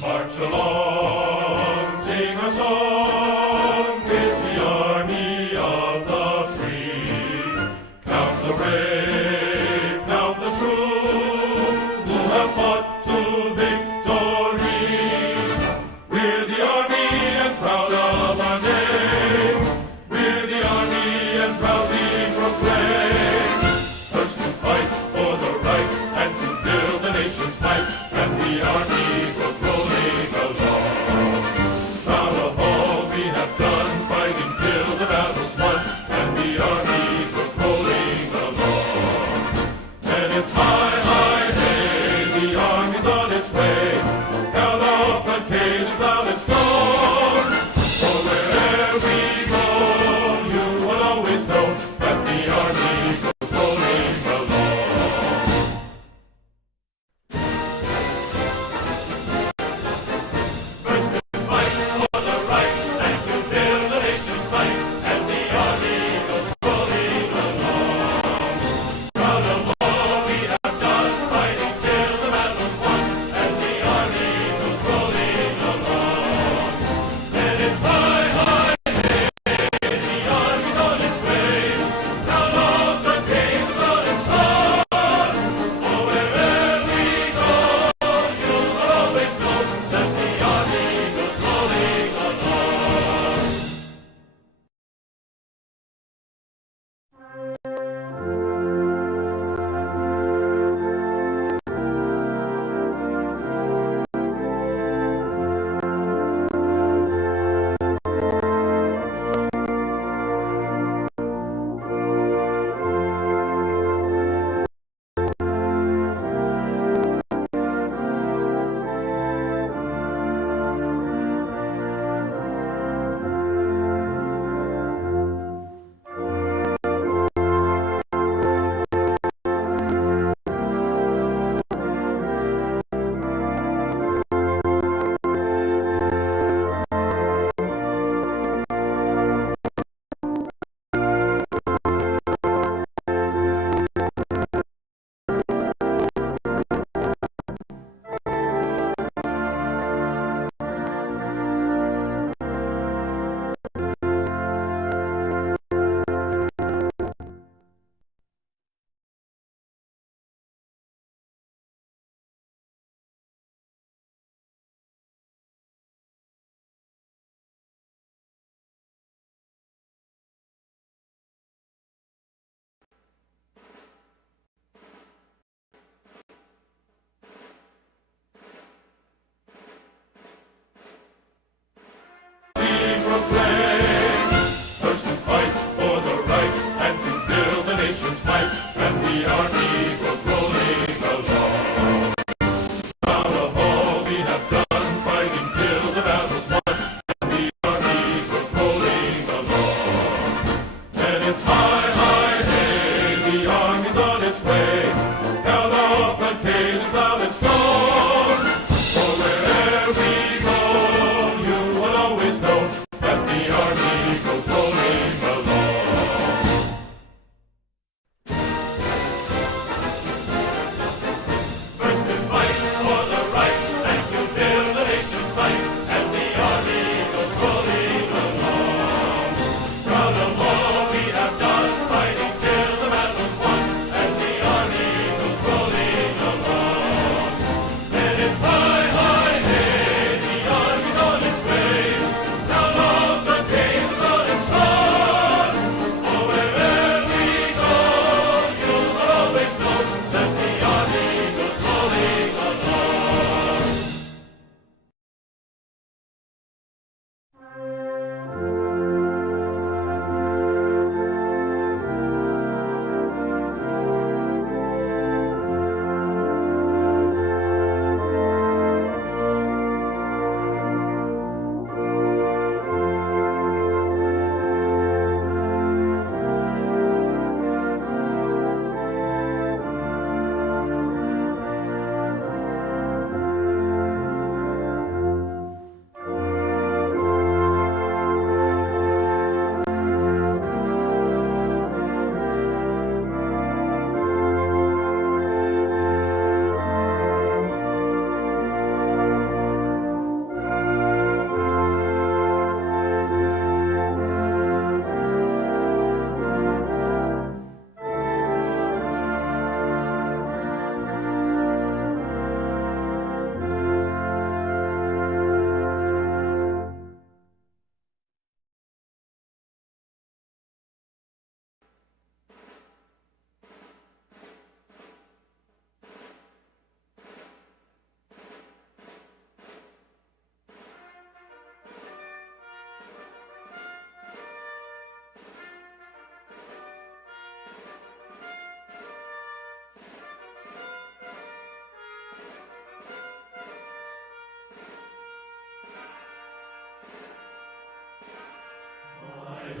March along, sing a song with the army of the free. Count the brave, count the true, who have fought to victory. We're the army and proud of our name. We're the army and proudly proclaim. First to fight for the right and to build the nation's might, and the army goes rolling along. Proud of all we have done, fighting till the battle's won, and the army goes rolling along. And it's high, high day, the army's on its way. Count off the cages loud and strong. For wherever we go, you will always know that the army goes rolling along. First to fight for the right and to build the nation's might, and the army goes rolling along. Proud of all we have done, fighting till the battle's won, and the army goes rolling along.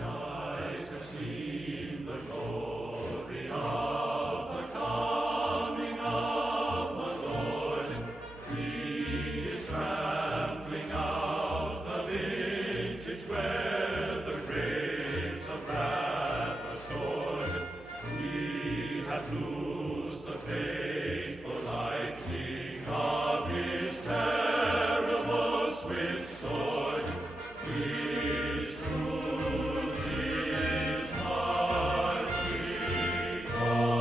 eyes have seen the glory of the coming of the Lord. He is trampling out the vintage where the grapes of wrath are stored. He hath loosed the fateful lightning of his terrible swift sword. His truth is marching on.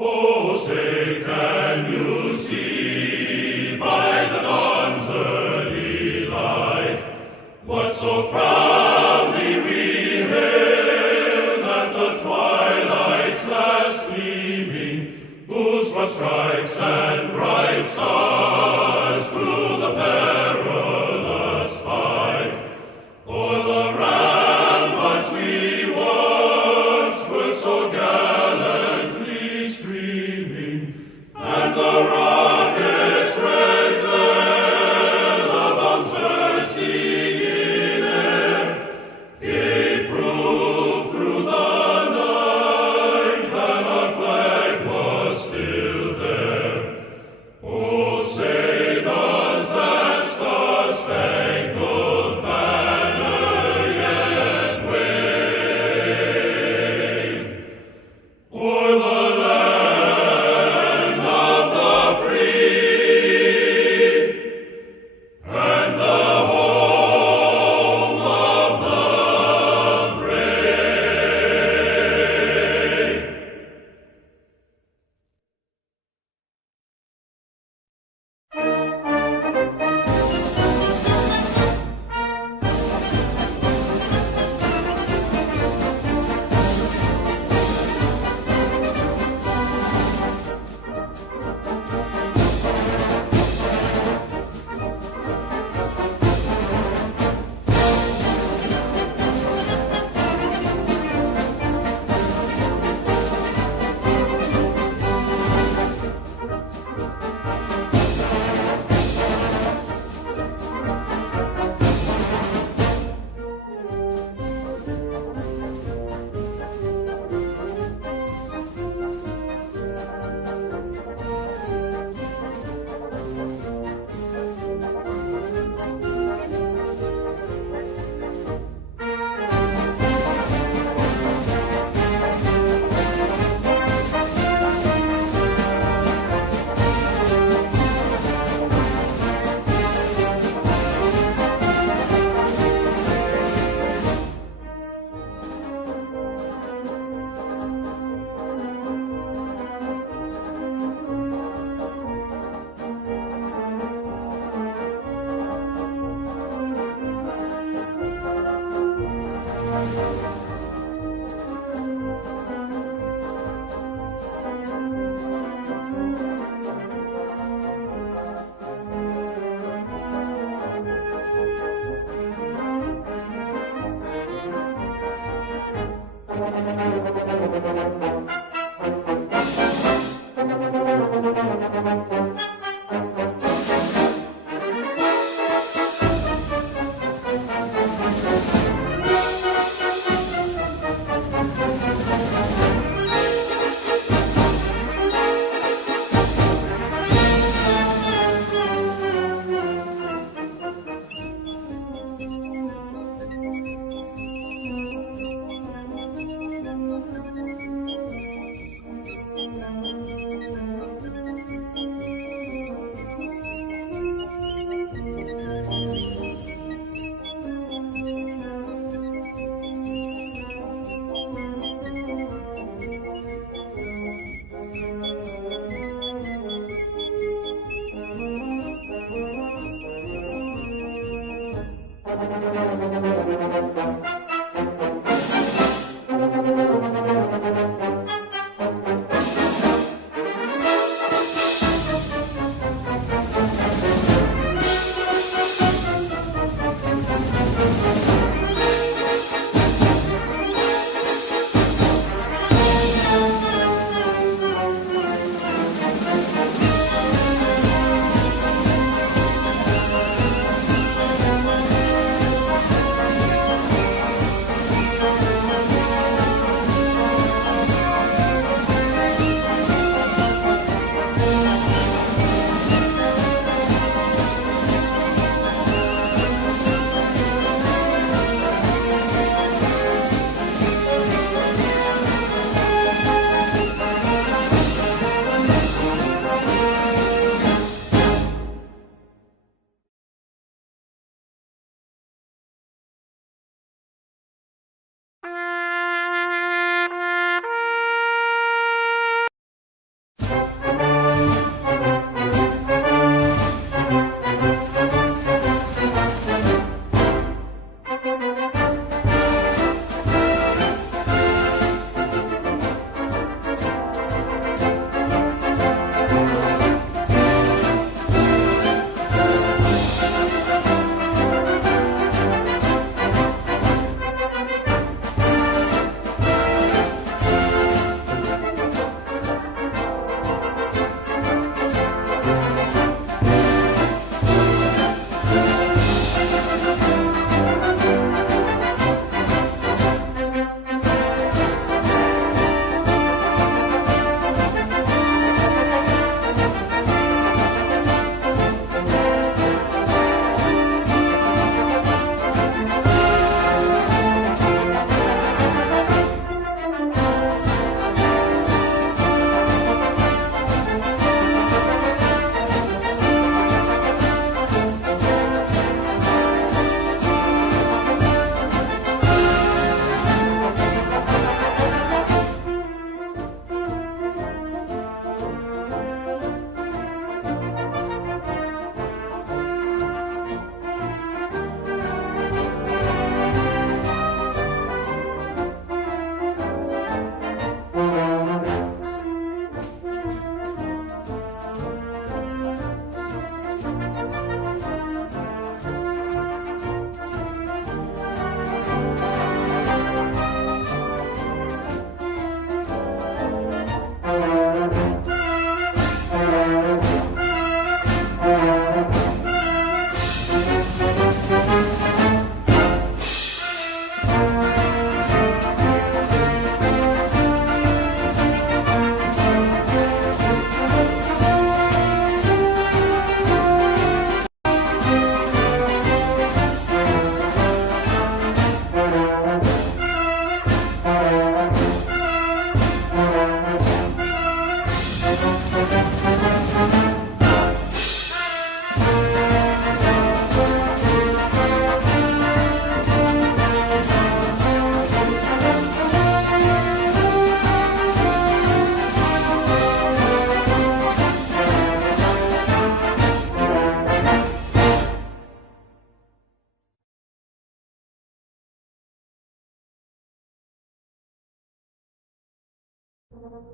Oh, say, can you see by the dawn's early light what so proudly we hailed at the twilight's last gleaming, whose broad stripes and bright stars through the perilous fight o'er the ramparts we watched were so gallantly streaming, and the rockets' red glare, the bombs bursting in air, gave proof through the night that our flag was still there. Oh, say, does that star-spangled banner yet wave o'er the land of the free and the home of the brave?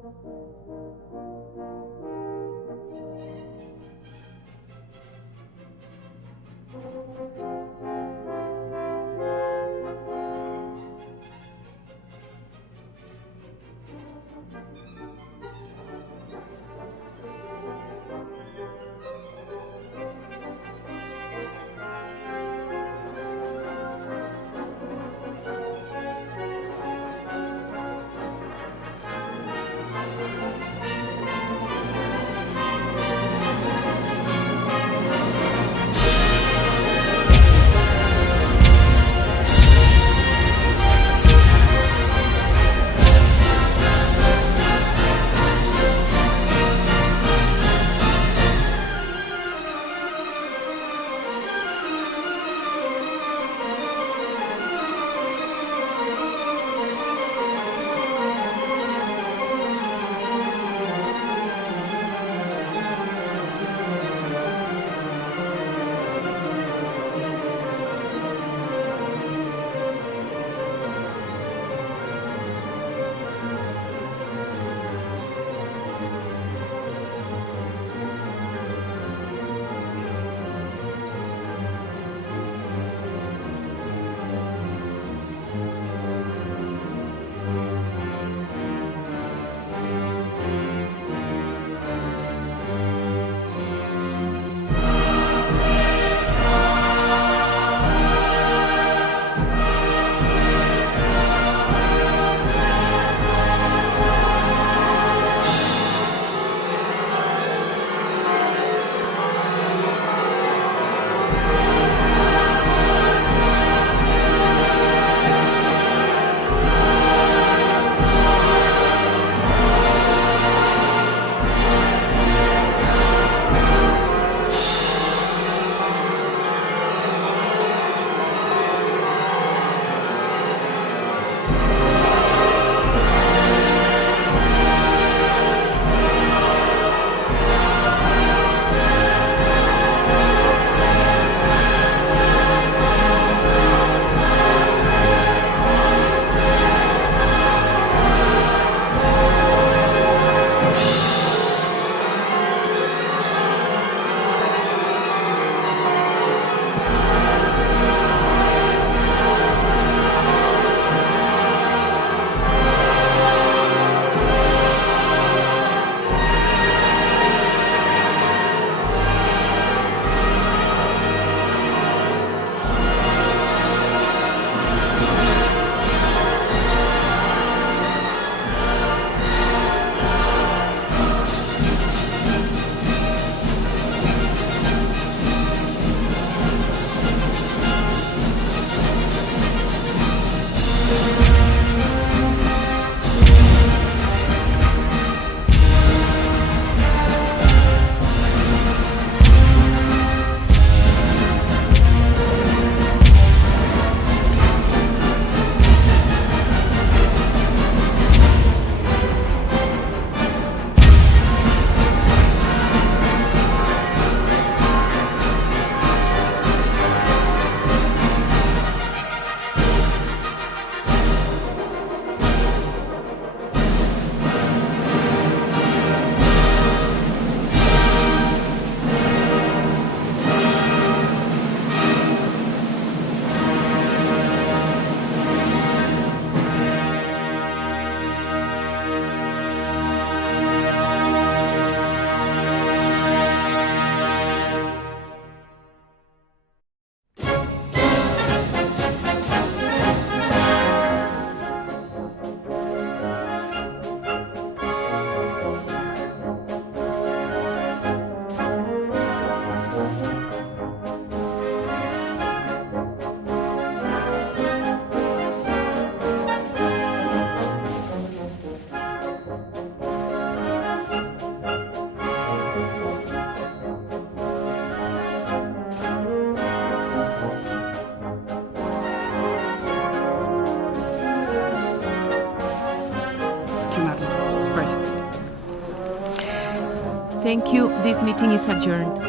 Thank you. This meeting is adjourned.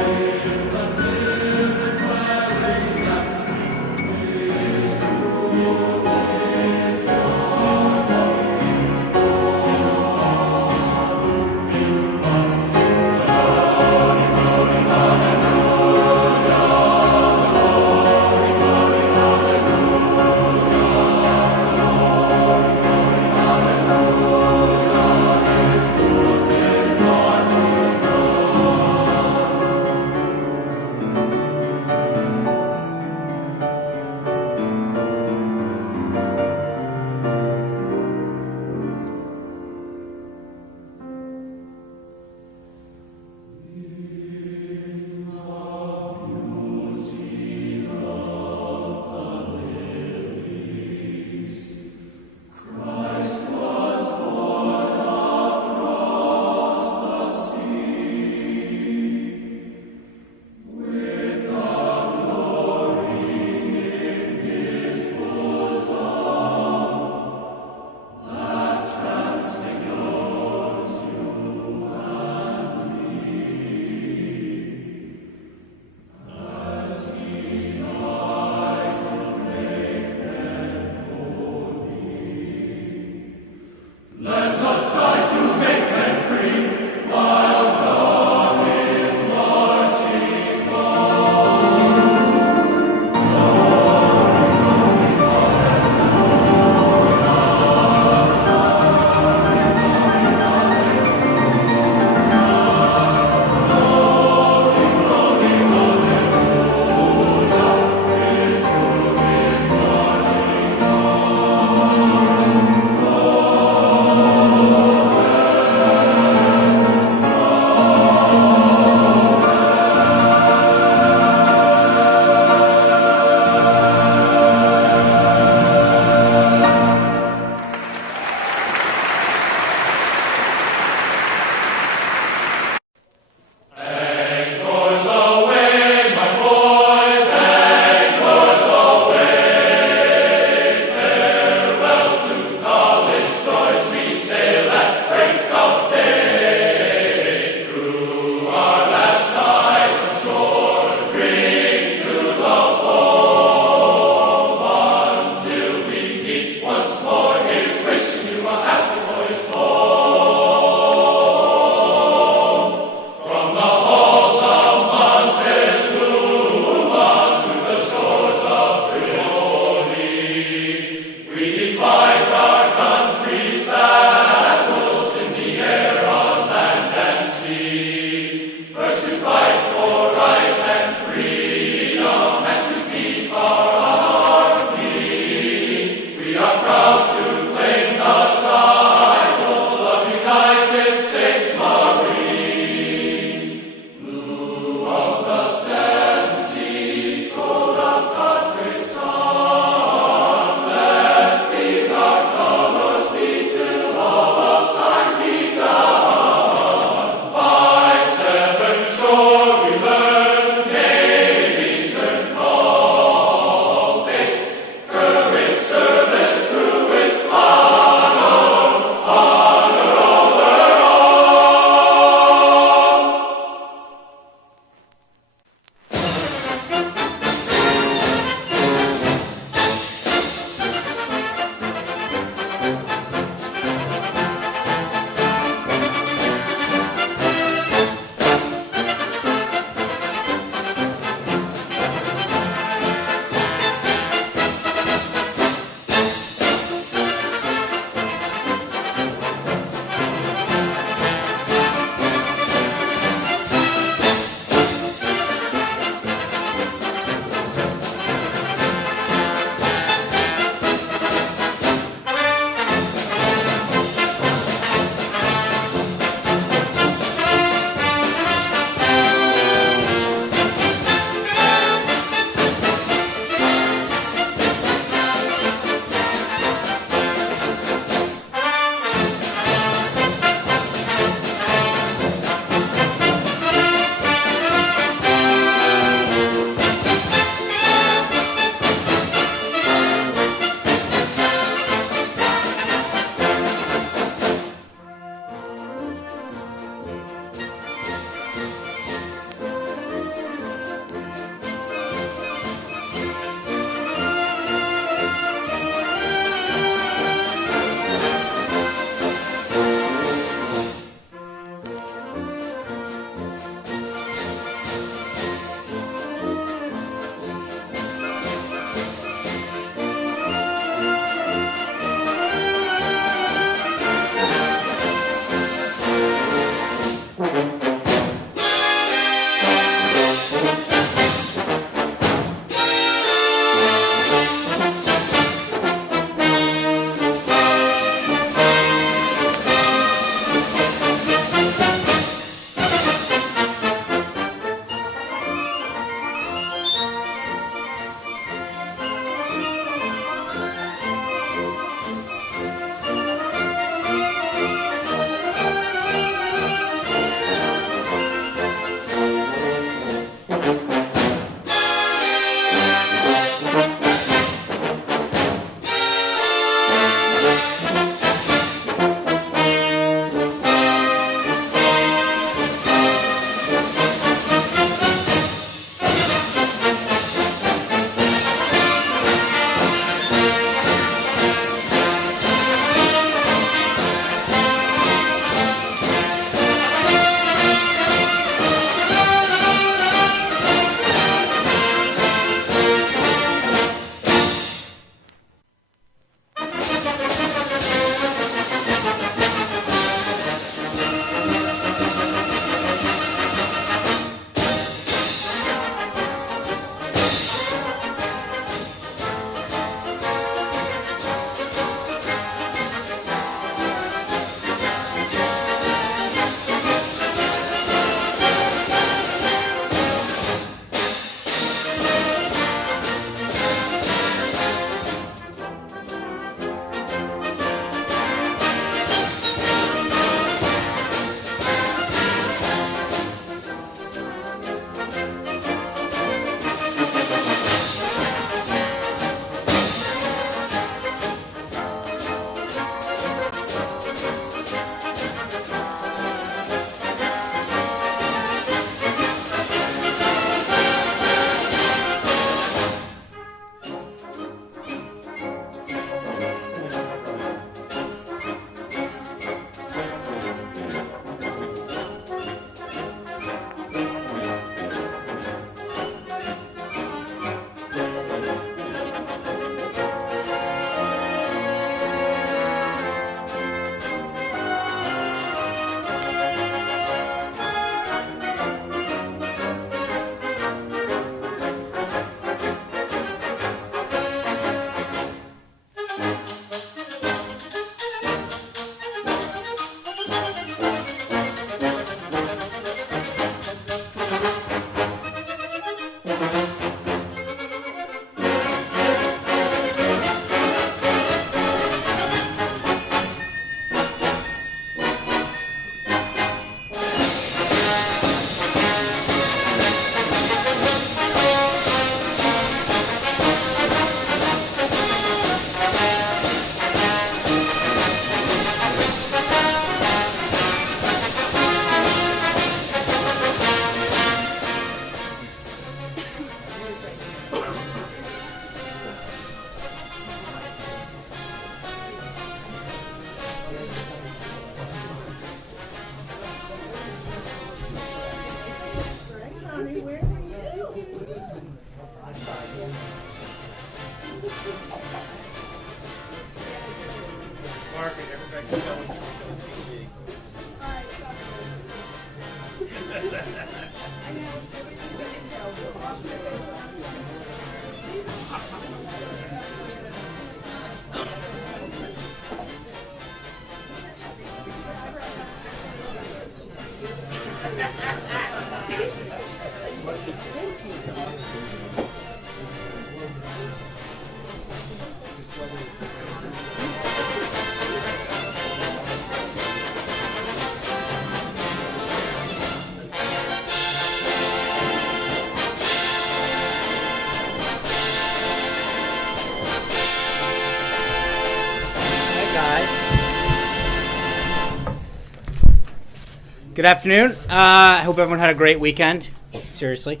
Good afternoon. I hope everyone had a great weekend. Seriously.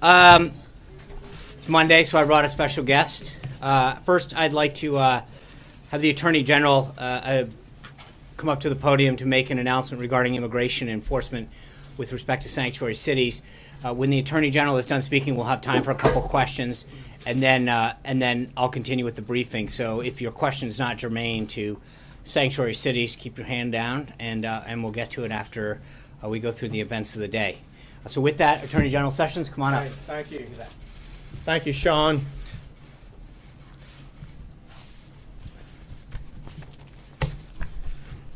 It's Monday, so I brought a special guest. First, I'd like to have the Attorney General come up to the podium to make an announcement regarding immigration enforcement with respect to sanctuary cities. When the Attorney General is done speaking, we'll have time for a couple questions, and then I'll continue with the briefing. So if your question is not germane to sanctuary cities, keep your hand down, and we'll get to it after we go through the events of the day. So with that, Attorney General Sessions, come on up. Right, thank you. Thank you, Sean.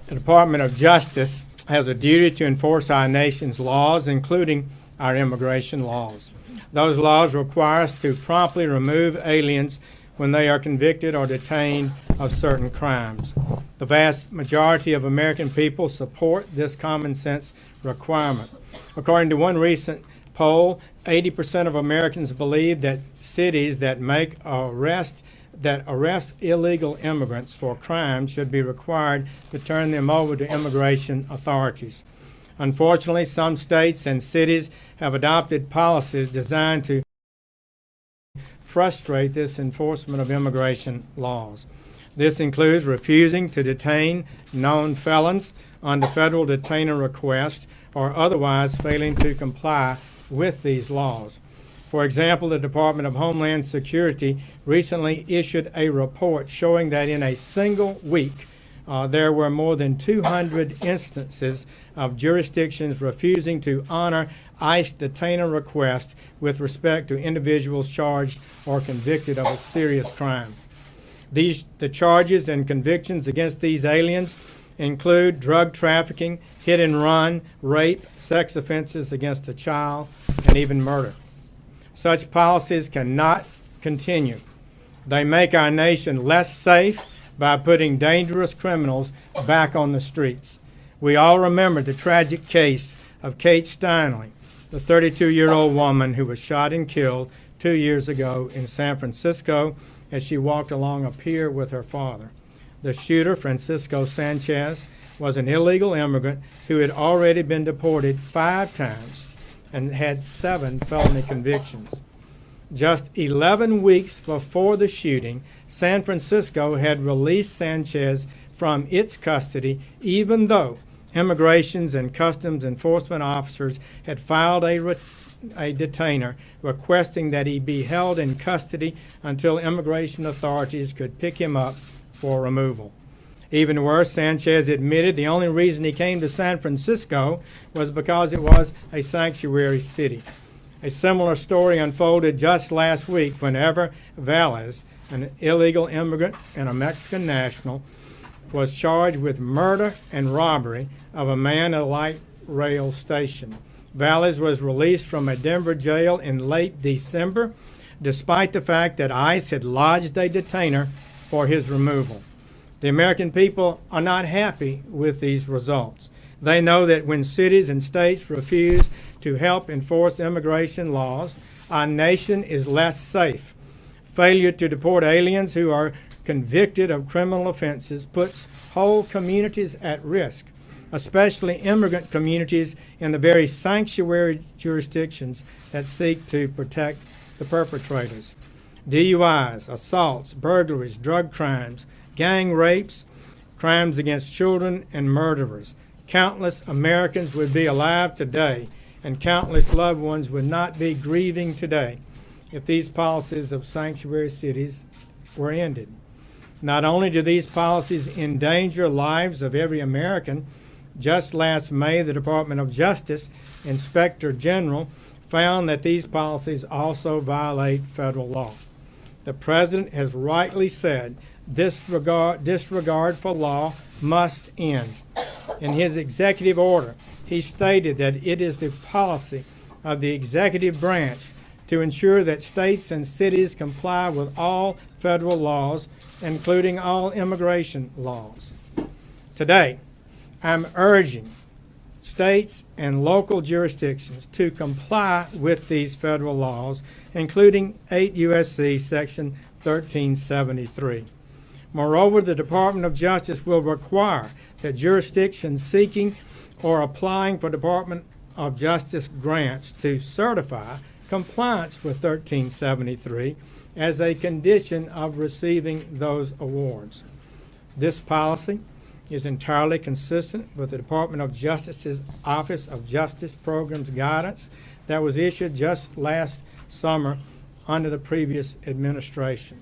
The Department of Justice has a duty to enforce our nation's laws, including our immigration laws. Those laws require us to promptly remove aliens when they are convicted or detained of certain crimes. The vast majority of American people support this common sense requirement. According to one recent poll, 80% of Americans believe that cities that arrest illegal immigrants for crimes should be required to turn them over to immigration authorities. Unfortunately, some states and cities have adopted policies designed to frustrate this enforcement of immigration laws. This includes refusing to detain known felons under federal detainer request or otherwise failing to comply with these laws. For example, the Department of Homeland Security recently issued a report showing that in a single week, there were more than 200 instances of jurisdictions refusing to honor ICE detainer requests with respect to individuals charged or convicted of a serious crime. The charges and convictions against these aliens include drug trafficking, hit and run, rape, sex offenses against a child, and even murder. Such policies cannot continue. They make our nation less safe by putting dangerous criminals back on the streets. We all remember the tragic case of Kate Steinle, the 32-year-old woman who was shot and killed 2 years ago in San Francisco as she walked along a pier with her father. The shooter, Francisco Sanchez, was an illegal immigrant who had already been deported 5 times and had 7 felony convictions. Just 11 weeks before the shooting, San Francisco had released Sanchez from its custody, even though Immigrations and Customs Enforcement officers had filed a detainer requesting that he be held in custody until immigration authorities could pick him up for removal. Even worse, Sanchez admitted the only reason he came to San Francisco was because it was a sanctuary city. A similar story unfolded just last week when Ever Valles, an illegal immigrant and a Mexican national, was charged with murder and robbery of a man at a light rail station. Valles was released from a Denver jail in late December, despite the fact that ICE had lodged a detainer for his removal. The American people are not happy with these results. They know that when cities and states refuse to help enforce immigration laws, our nation is less safe. Failure to deport aliens who are convicted of criminal offenses puts whole communities at risk, especially immigrant communities in the very sanctuary jurisdictions that seek to protect the perpetrators. DUIs, assaults, burglaries, drug crimes, gang rapes, crimes against children, and murderers. Countless Americans would be alive today, and countless loved ones would not be grieving today if these policies of sanctuary cities were ended. Not only do these policies endanger lives of every American, just last May, the Department of Justice Inspector General found that these policies also violate federal law. The President has rightly said disregard for law must end. In his executive order, he stated that it is the policy of the executive branch to ensure that states and cities comply with all federal laws, including all immigration laws. Today, I'm urging states and local jurisdictions to comply with these federal laws, including 8 U.S.C. Section 1373. Moreover, the Department of Justice will require that jurisdictions seeking or applying for Department of Justice grants to certify compliance with 1373 as a condition of receiving those awards. This policy is entirely consistent with the Department of Justice's Office of Justice Programs guidance that was issued just last summer under the previous administration.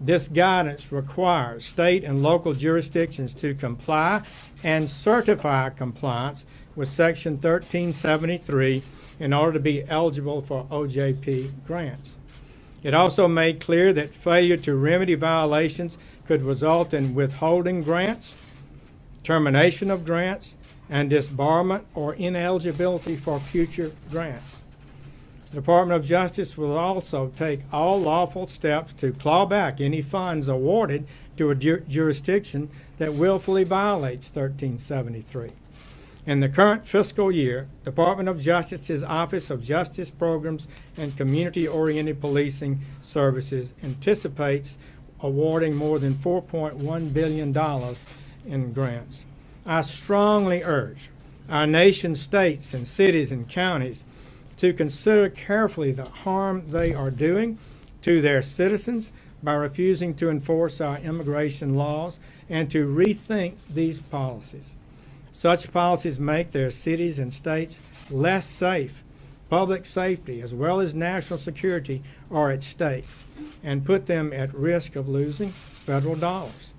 This guidance requires state and local jurisdictions to comply and certify compliance with Section 1373 in order to be eligible for OJP grants. It also made clear that failure to remedy violations could result in withholding grants, termination of grants, and disbarment or ineligibility for future grants. The Department of Justice will also take all lawful steps to claw back any funds awarded to a jurisdiction that willfully violates 1373. In the current fiscal year, Department of Justice's Office of Justice Programs and Community-Oriented Policing Services anticipates awarding more than $4.1 billion in grants. I strongly urge our nation's states and cities and counties to consider carefully the harm they are doing to their citizens by refusing to enforce our immigration laws and to rethink these policies. Such policies make their cities and states less safe. Public safety as well as national security are at stake and put them at risk of losing federal dollars.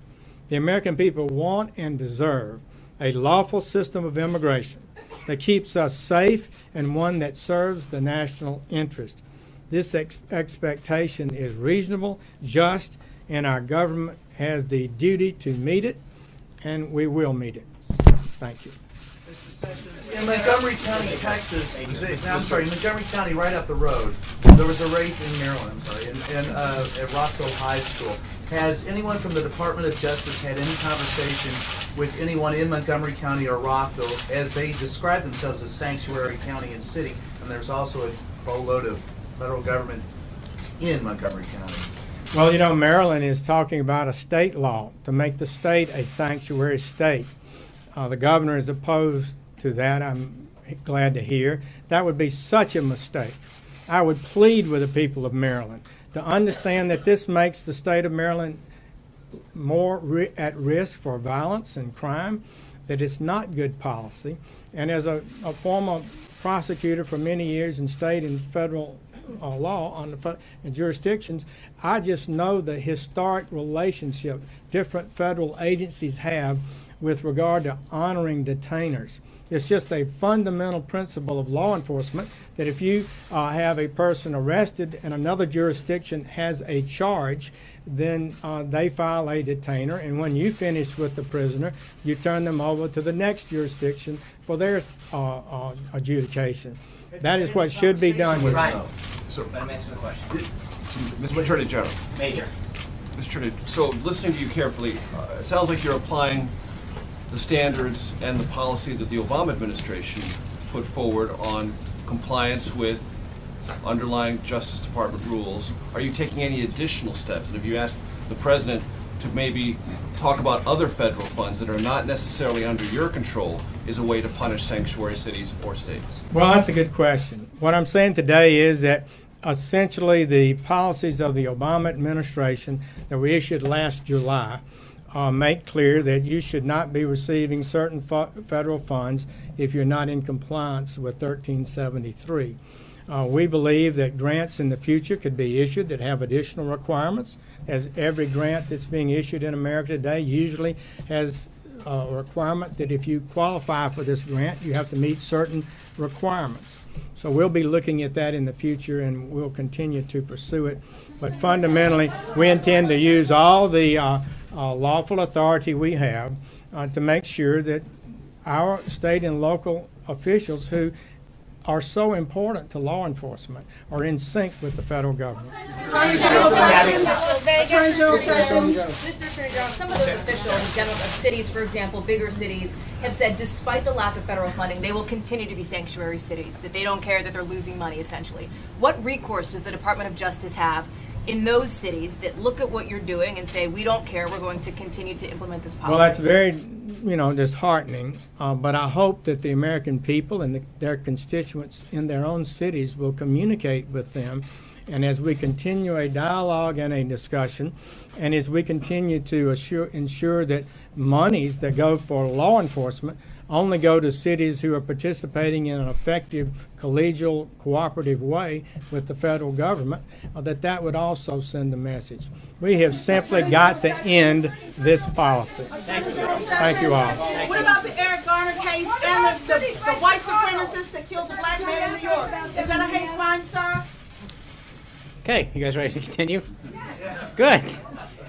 The American people want and deserve a lawful system of immigration that keeps us safe and one that serves the national interest. This expectation is reasonable, just, and our government has the duty to meet it, and we will meet it. Thank you. In Montgomery County, Texas, in Montgomery County, right up the road, there was a rape in Maryland, at Rockville High School. Has anyone from the Department of Justice had any conversation with anyone in Montgomery County or Rockville, as they describe themselves as sanctuary county and city, and there's also a boatload of federal government in Montgomery County? Well, you know, Maryland is talking about a state law to make the state a sanctuary state. The governor is opposed to that, I'm glad to hear. That would be such a mistake. I would plead with the people of Maryland to understand that this makes the state of Maryland more at risk for violence and crime, that it's not good policy. And as a former prosecutor for many years in state and federal law on the jurisdictions, I just know the historic relationship different federal agencies have with regard to honoring detainers. It's just a fundamental principle of law enforcement that if you have a person arrested and another jurisdiction has a charge, then they file a detainer, and when you finish with the prisoner, you turn them over to the next jurisdiction for their adjudication. That is what should be done here. Ryan, So, let me answer the question. Mr. Attorney General, Major. Mr. Attorney, so listening to you carefully, it sounds like you're applying the standards and the policy that the Obama administration put forward on compliance with underlying Justice Department rules. Are you taking any additional steps? And have you asked the President to maybe talk about other federal funds that are not necessarily under your control as a way to punish sanctuary cities or states? Well, that's a good question. What I'm saying today is that essentially the policies of the Obama administration that we issued last July make clear that you should not be receiving certain federal funds if you're not in compliance with 1373. We believe that grants in the future could be issued that have additional requirements, as every grant that's being issued in America today usually has a requirement that if you qualify for this grant, you have to meet certain requirements. So we'll be looking at that in the future, and we'll continue to pursue it. But fundamentally, we intend to use all the lawful authority we have to make sure that our state and local officials who are so important to law enforcement are in sync with the federal government. Mr. Attorney General, some of those officials, of cities, for example, bigger cities, have said despite the lack of federal funding, they will continue to be sanctuary cities, that they don't care that they're losing money, essentially. What recourse does the Department of Justice have in those cities that look at what you're doing and say, we don't care, we're going to continue to implement this policy? Well, that's very, disheartening, but I hope that the American people and their constituents in their own cities will communicate with them. And as we continue a dialogue and a discussion, and as we continue to ensure that monies that go for law enforcement only go to cities who are participating in an effective collegial cooperative way with the federal government, that would also send a message. We have simply got to end this policy. Thank you all. What about the Eric Garner case and the white supremacist that killed the black man in New York? Is that a hate crime, sir? Okay, you guys ready to continue? Good.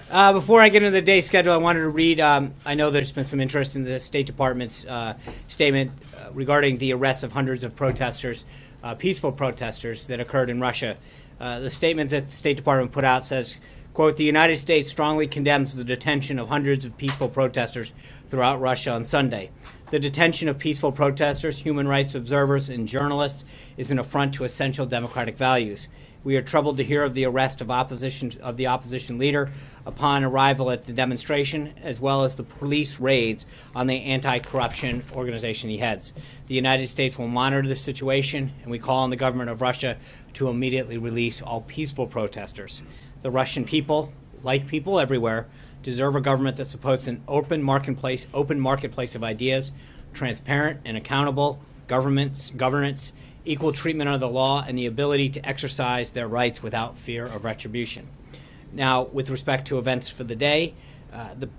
Before I get into the day schedule, I wanted to read, I know there's been some interest in the State Department's statement regarding the arrests of hundreds of protesters, peaceful protesters that occurred in Russia. The statement that the State Department put out says, quote, "The United States strongly condemns the detention of hundreds of peaceful protesters throughout Russia on Sunday. The detention of peaceful protesters, human rights observers, and journalists is an affront to essential democratic values. We are troubled to hear of the arrest of the opposition leader upon arrival at the demonstration, as well as the police raids on the anti-corruption organization he heads. The United States will monitor the situation, and we call on the government of Russia to immediately release all peaceful protesters. The Russian people, like people everywhere, deserve a government that supports an open marketplace of ideas, transparent and accountable governance, equal treatment under the law, and the ability to exercise their rights without fear of retribution." Now, with respect to events for the day,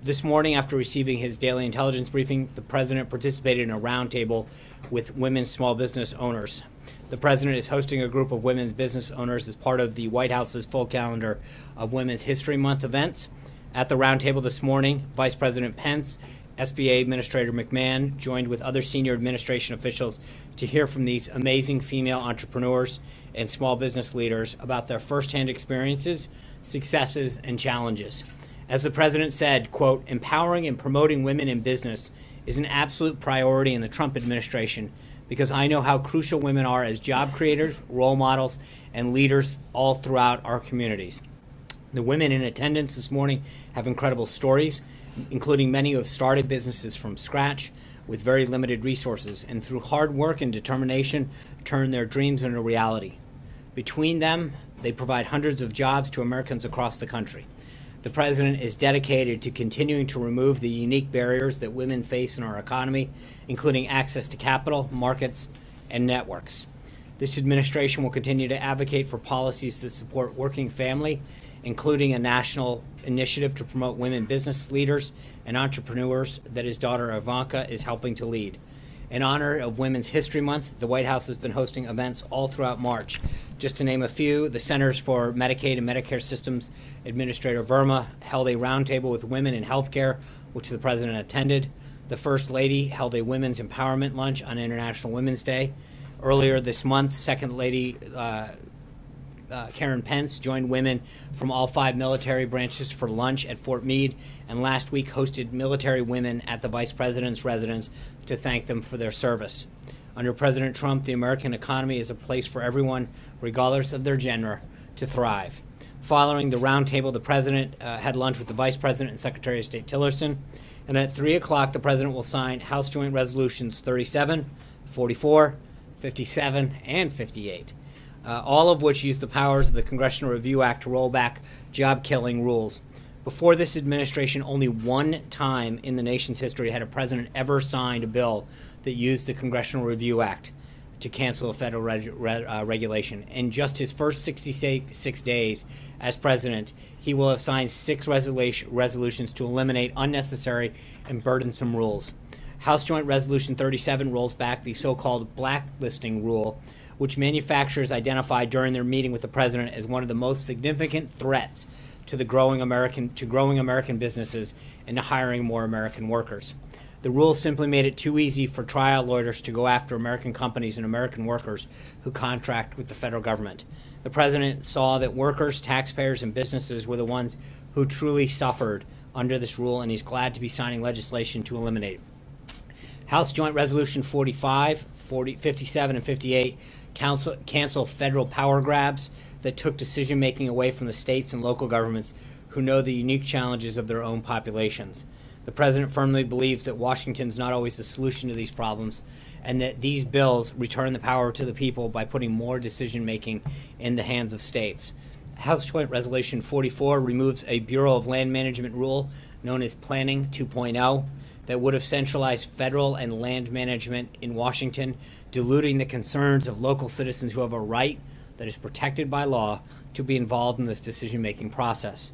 this morning, after receiving his daily intelligence briefing, the president participated in a roundtable with women small business owners. The president is hosting a group of women's business owners as part of the White House's full calendar of Women's History Month events. At the roundtable this morning, Vice President Pence, SBA Administrator McMahon joined with other senior administration officials to hear from these amazing female entrepreneurs and small business leaders about their firsthand experiences, successes, and challenges. As the president said, quote, "Empowering and promoting women in business is an absolute priority in the Trump administration because I know how crucial women are as job creators, role models, and leaders all throughout our communities. The women in attendance this morning have incredible stories, including many who have started businesses from scratch with very limited resources and through hard work and determination turned their dreams into reality. Between them, they provide hundreds of jobs to Americans across the country. The president is dedicated to continuing to remove the unique barriers that women face in our economy, including access to capital, markets, and networks. This administration will continue to advocate for policies that support working family, including a national initiative to promote women business leaders and entrepreneurs that his daughter Ivanka is helping to lead. In honor of Women's History Month, the White House has been hosting events all throughout March. Just to name a few, the Centers for Medicaid and Medicare Systems Administrator Verma held a roundtable with women in healthcare, which the president attended. The First Lady held a women's empowerment lunch on International Women's Day. Earlier this month, Second Lady Karen Pence joined women from all 5 military branches for lunch at Fort Meade, and last week hosted military women at the Vice President's residence to thank them for their service. Under President Trump, the American economy is a place for everyone, regardless of their gender, to thrive. Following the roundtable, the President had lunch with the Vice President and Secretary of State Tillerson, and at 3 o'clock, the President will sign House Joint Resolutions 37, 44, 57, and 58. All of which use the powers of the Congressional Review Act to roll back job-killing rules. Before this administration, only one time in the nation's history had a president ever signed a bill that used the Congressional Review Act to cancel a federal regulation. In just his first 66 days as president, he will have signed 6 resolutions to eliminate unnecessary and burdensome rules. House Joint Resolution 37 rolls back the so-called blacklisting rule, which manufacturers identified during their meeting with the president as one of the most significant threats to growing American businesses and to hiring more American workers. The rule simply made it too easy for trial lawyers to go after American companies and American workers who contract with the federal government. The president saw that workers, taxpayers, and businesses were the ones who truly suffered under this rule, and he's glad to be signing legislation to eliminate it. House Joint Resolution 45, 57, and 58 cancel federal power grabs that took decision-making away from the states and local governments who know the unique challenges of their own populations. The president firmly believes that Washington is not always the solution to these problems, and that these bills return the power to the people by putting more decision-making in the hands of states. House Joint Resolution 44 removes a Bureau of Land Management rule known as Planning 2.0. that would have centralized federal and land management in Washington, diluting the concerns of local citizens who have a right that is protected by law to be involved in this decision-making process.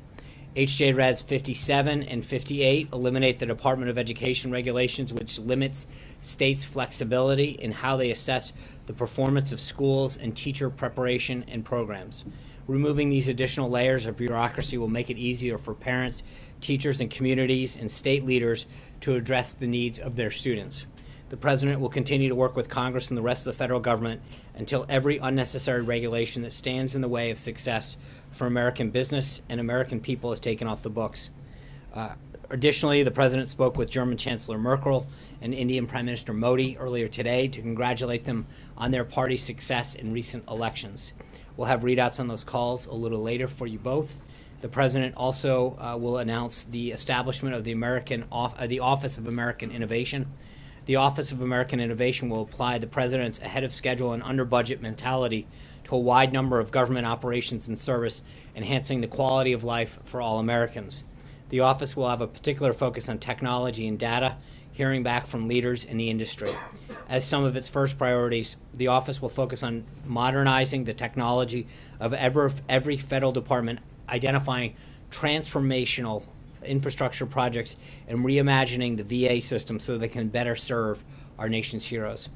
H.J. Res 57 and 58 eliminate the Department of Education regulations, which limits states' flexibility in how they assess the performance of schools and teacher preparation and programs. Removing these additional layers of bureaucracy will make it easier for parents, teachers, and communities and state leaders to address the needs of their students. The President will continue to work with Congress and the rest of the federal government until every unnecessary regulation that stands in the way of success for American business and American people is taken off the books. Additionally, the President spoke with German Chancellor Merkel and Indian Prime Minister Modi earlier today to congratulate them on their party's success in recent elections. We'll have readouts on those calls a little later for you both. The President also will announce the establishment of the Office of American Innovation. The Office of American Innovation will apply the President's ahead-of-schedule and under-budget mentality to a wide number of government operations and service, enhancing the quality of life for all Americans. The office will have a particular focus on technology and data, hearing back from leaders in the industry. As some of its first priorities, the office will focus on modernizing the technology of every federal department, identifying transformational infrastructure projects, and reimagining the VA system so they can better serve our nation's heroes.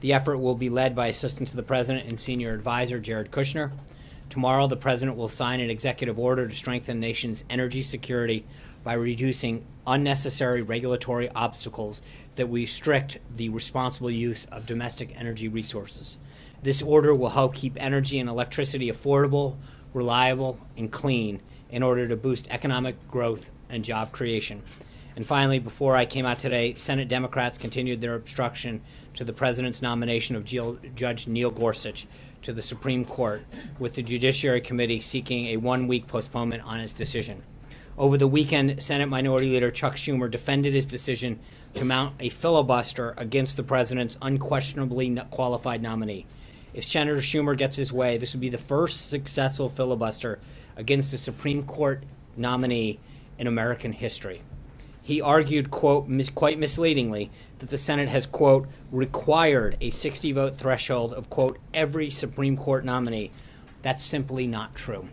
The effort will be led by Assistant to the President and Senior Advisor Jared Kushner. Tomorrow, the President will sign an executive order to strengthen the nation's energy security by reducing unnecessary regulatory obstacles that restrict the responsible use of domestic energy resources. This order will help keep energy and electricity affordable, reliable, and clean in order to boost economic growth and job creation. And finally, before I came out today, Senate Democrats continued their obstruction to the President's nomination of Judge Neil Gorsuch to the Supreme Court, with the Judiciary Committee seeking a one-week postponement on its decision. Over the weekend, Senate Minority Leader Chuck Schumer defended his decision to mount a filibuster against the President's unquestionably qualified nominee. If Senator Schumer gets his way, this would be the first successful filibuster against a Supreme Court nominee in American history. He argued, quote, quite misleadingly, that the Senate has, quote, required a 60-vote threshold of, quote, every Supreme Court nominee. That's simply not true.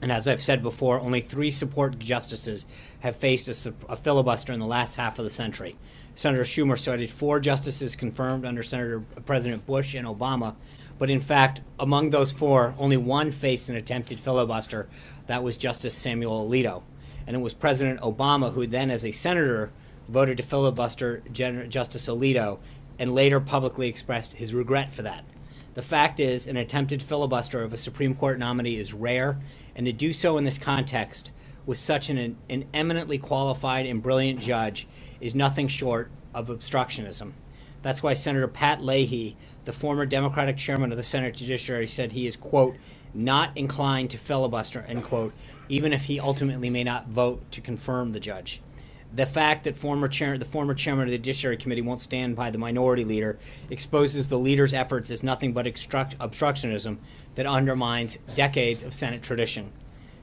And as I've said before, only 3 support justices have faced a filibuster in the last half of the century. Senator Schumer cited 4 justices confirmed under President Bush and Obama, but in fact, among those 4, only 1 faced an attempted filibuster. That was Justice Samuel Alito. And it was President Obama who then, as a senator, voted to filibuster Justice Alito and later publicly expressed his regret for that. The fact is, an attempted filibuster of a Supreme Court nominee is rare, and to do so in this context with such an eminently qualified and brilliant judge is nothing short of obstructionism. That's why Senator Pat Leahy, the former Democratic chairman of the Senate Judiciary, said he is, quote, not inclined to filibuster, end quote, even if he ultimately may not vote to confirm the judge. The fact that the former chairman of the Judiciary Committee won't stand by the minority leader exposes the leader's efforts as nothing but obstructionism that undermines decades of Senate tradition.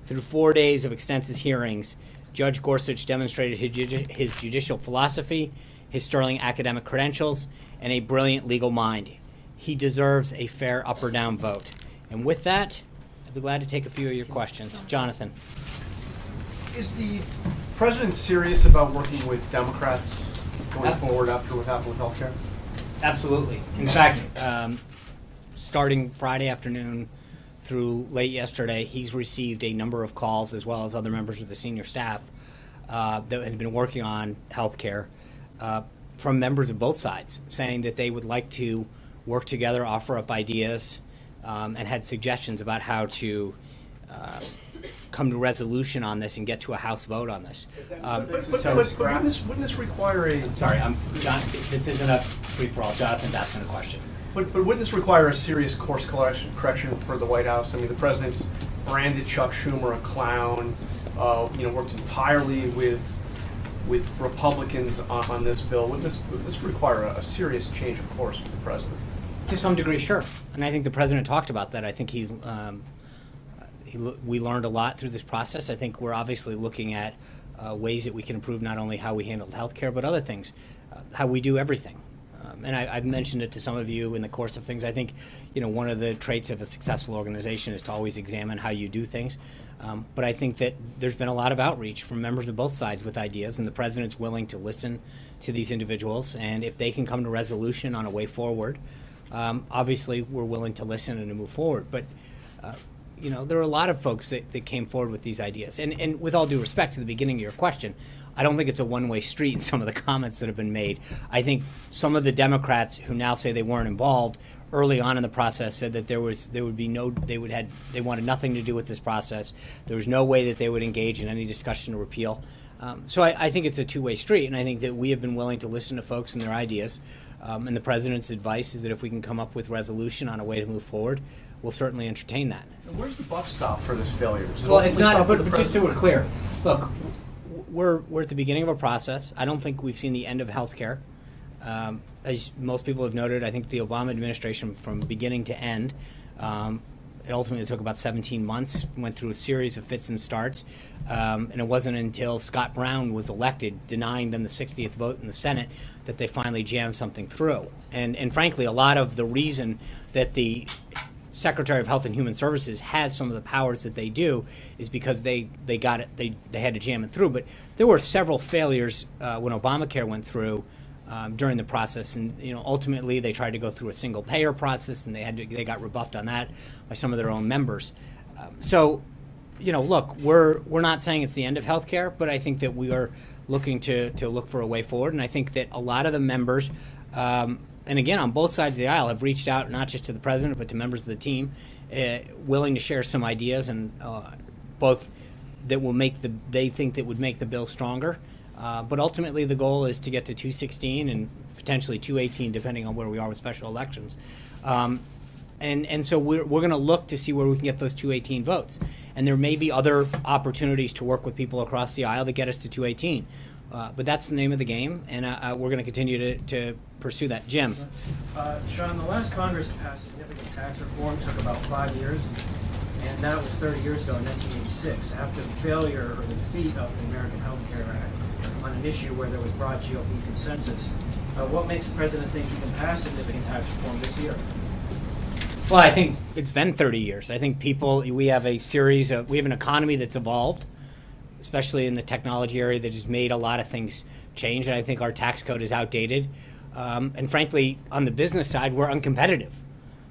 Through 4 days of extensive hearings, Judge Gorsuch demonstrated his judicial philosophy, his sterling academic credentials, and a brilliant legal mind. He deserves a fair up or down vote. And with that, I'd be glad to take a few of your questions. Jonathan. Is the President serious about working with Democrats going forward after what happened with healthcare? Absolutely. In fact, starting Friday afternoon through late yesterday, he's received a number of calls, as well as other members of the senior staff that had been working on healthcare, from members of both sides, saying that they would like to work together, offer up ideas, and had suggestions about how to come to resolution on this and get to a House vote on this. But wouldn't this require a... I'm sorry, this isn't a free-for-all. Jonathan's asking a question. But wouldn't this require a serious course correction for the White House? I mean, the President's branded Chuck Schumer a clown, worked entirely with Republicans on this bill. Wouldn't this require a serious change of course for the President? To some degree, sure. And I think the President talked about that. I think we learned a lot through this process. I think we're obviously looking at ways that we can improve not only how we handle healthcare, but other things, how we do everything. And I've mentioned it to some of you in the course of things. I think, one of the traits of a successful organization is to always examine how you do things. But I think that there's been a lot of outreach from members of both sides with ideas, and the president's willing to listen to these individuals. And if they can come to resolution on a way forward, obviously we're willing to listen and to move forward. But there are a lot of folks that came forward with these ideas. And with all due respect to the beginning of your question, I don't think it's a one-way street in some of the comments that have been made. I think some of the Democrats who now say they weren't involved early on in the process said that they wanted nothing to do with this process. There was no way that they would engage in any discussion to repeal. So I think it's a two-way street, and I think that we have been willing to listen to folks and their ideas. And the president's advice is that if we can come up with resolution on a way to move forward, we'll certainly entertain that. And where's the buck stop for this failure? Well, it's not, but just to be clear, look, we're at the beginning of a process. I don't think we've seen the end of health care. As most people have noted, I think the Obama administration, from beginning to end, it ultimately took about 17 months, went through a series of fits and starts, and it wasn't until Scott Brown was elected, denying them the 60th vote in the Senate, that they finally jammed something through. And frankly, a lot of the reason that the Secretary of Health and Human Services has some of the powers that they do is because they got it, they had to jam it through. But there were several failures when Obamacare went through during the process, and ultimately they tried to go through a single payer process, and they got rebuffed on that by some of their own members. Look, we're not saying it's the end of healthcare, but I think that we are looking to look for a way forward, and I think that a lot of the members, and again, on both sides of the aisle, have reached out not just to the president but to members of the team, willing to share some ideas, and both that will they think that would make the bill stronger. But ultimately, the goal is to get to 216 and potentially 218, depending on where we are with special elections. And so we're going to look to see where we can get those 218 votes. And there may be other opportunities to work with people across the aisle that get us to 218. But that's the name of the game, and we're going to continue to pursue that. Jim. Sean, the last Congress to pass significant tax reform took about 5 years, and that was 30 years ago in 1986, after the failure or the defeat of the American Health Care Act on an issue where there was broad GOP consensus. What makes the president think he can pass significant tax reform this year? Well, I think it's been 30 years. I think we have an economy that's evolved, especially in the technology area, that has made a lot of things change. And I think our tax code is outdated. And frankly, on the business side, we're uncompetitive.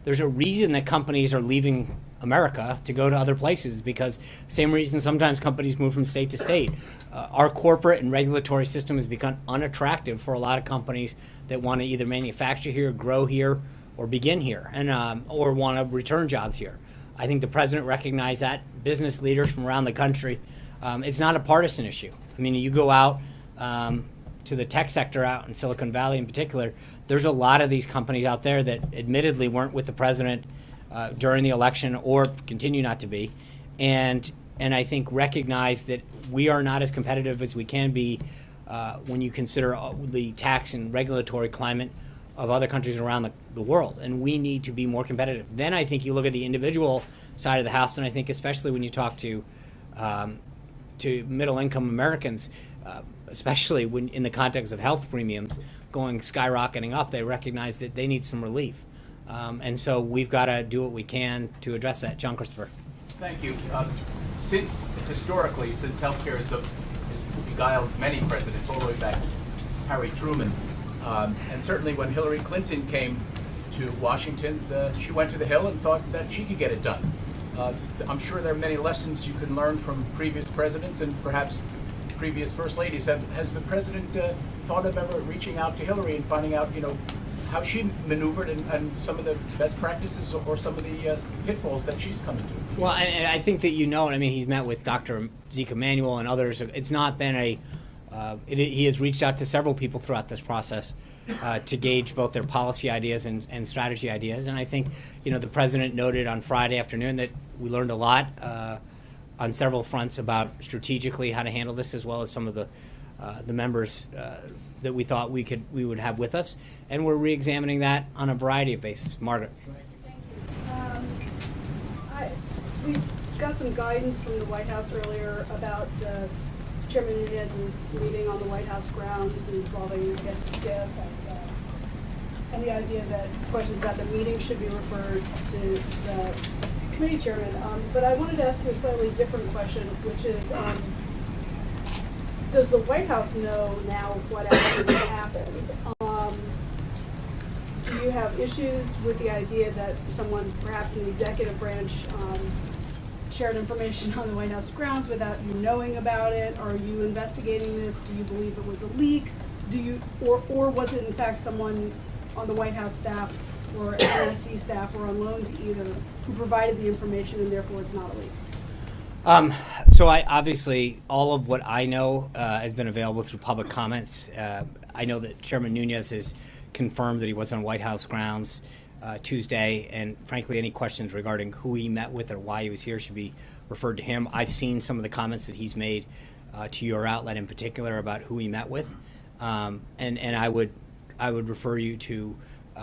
There's a reason that companies are leaving America to go to other places, because same reason sometimes companies move from state to state. Our corporate and regulatory system has become unattractive for a lot of companies that want to either manufacture here, grow here, or begin here, and or want to return jobs here. I think the president recognized that. Business leaders from around the country. It's not a partisan issue. I mean, you go out to the tech sector out in Silicon Valley in particular, there's a lot of these companies out there that admittedly weren't with the president during the election or continue not to be, and I think recognize that we are not as competitive as we can be when you consider the tax and regulatory climate of other countries around the world, and we need to be more competitive. Then I think you look at the individual side of the house, and I think especially when you talk to middle-income Americans, especially when in the context of health premiums going skyrocketing up, they recognize that they need some relief. And so we've got to do what we can to address that. John Christopher. Thank you. Historically, since healthcare has beguiled many presidents, all the way back to Harry Truman, and certainly when Hillary Clinton came to Washington, she went to the Hill and thought that she could get it done. I'm sure there are many lessons you can learn from previous presidents and perhaps previous first ladies. Has the president thought of ever reaching out to Hillary and finding out, how she maneuvered and some of the best practices or some of the pitfalls that she's come into? Well, and I think that he's met with Dr. Zeke Emanuel and others. It's not been he has reached out to several people throughout this process to gauge both their policy ideas and strategy ideas. And I think, the president noted on Friday afternoon that we learned a lot on several fronts about strategically how to handle this, as well as some of the members that we thought we would have with us, and we're re-examining that on a variety of bases. Margaret. Thank you. We got some guidance from the White House earlier about Chairman Nunez's meeting on the White House grounds involving, I guess, the SCIF and the idea that questions about the meeting should be referred to the committee chairman. But I wanted to ask you a slightly different question, which is, does the White House know now what actually happened? Do you have issues with the idea that someone, perhaps in the executive branch, shared information on the White House grounds without you knowing about it? Are you investigating this? Do you believe it was a leak? Or was it in fact someone on the White House staff or NSC staff or on loan to either who provided the information and therefore it's not a leak? So I obviously, all of what I know has been available through public comments. I know that Chairman Nunes has confirmed that he was on White House grounds Tuesday, and frankly, any questions regarding who he met with or why he was here should be referred to him. I've seen some of the comments that he's made to your outlet in particular about who he met with, and I would refer you to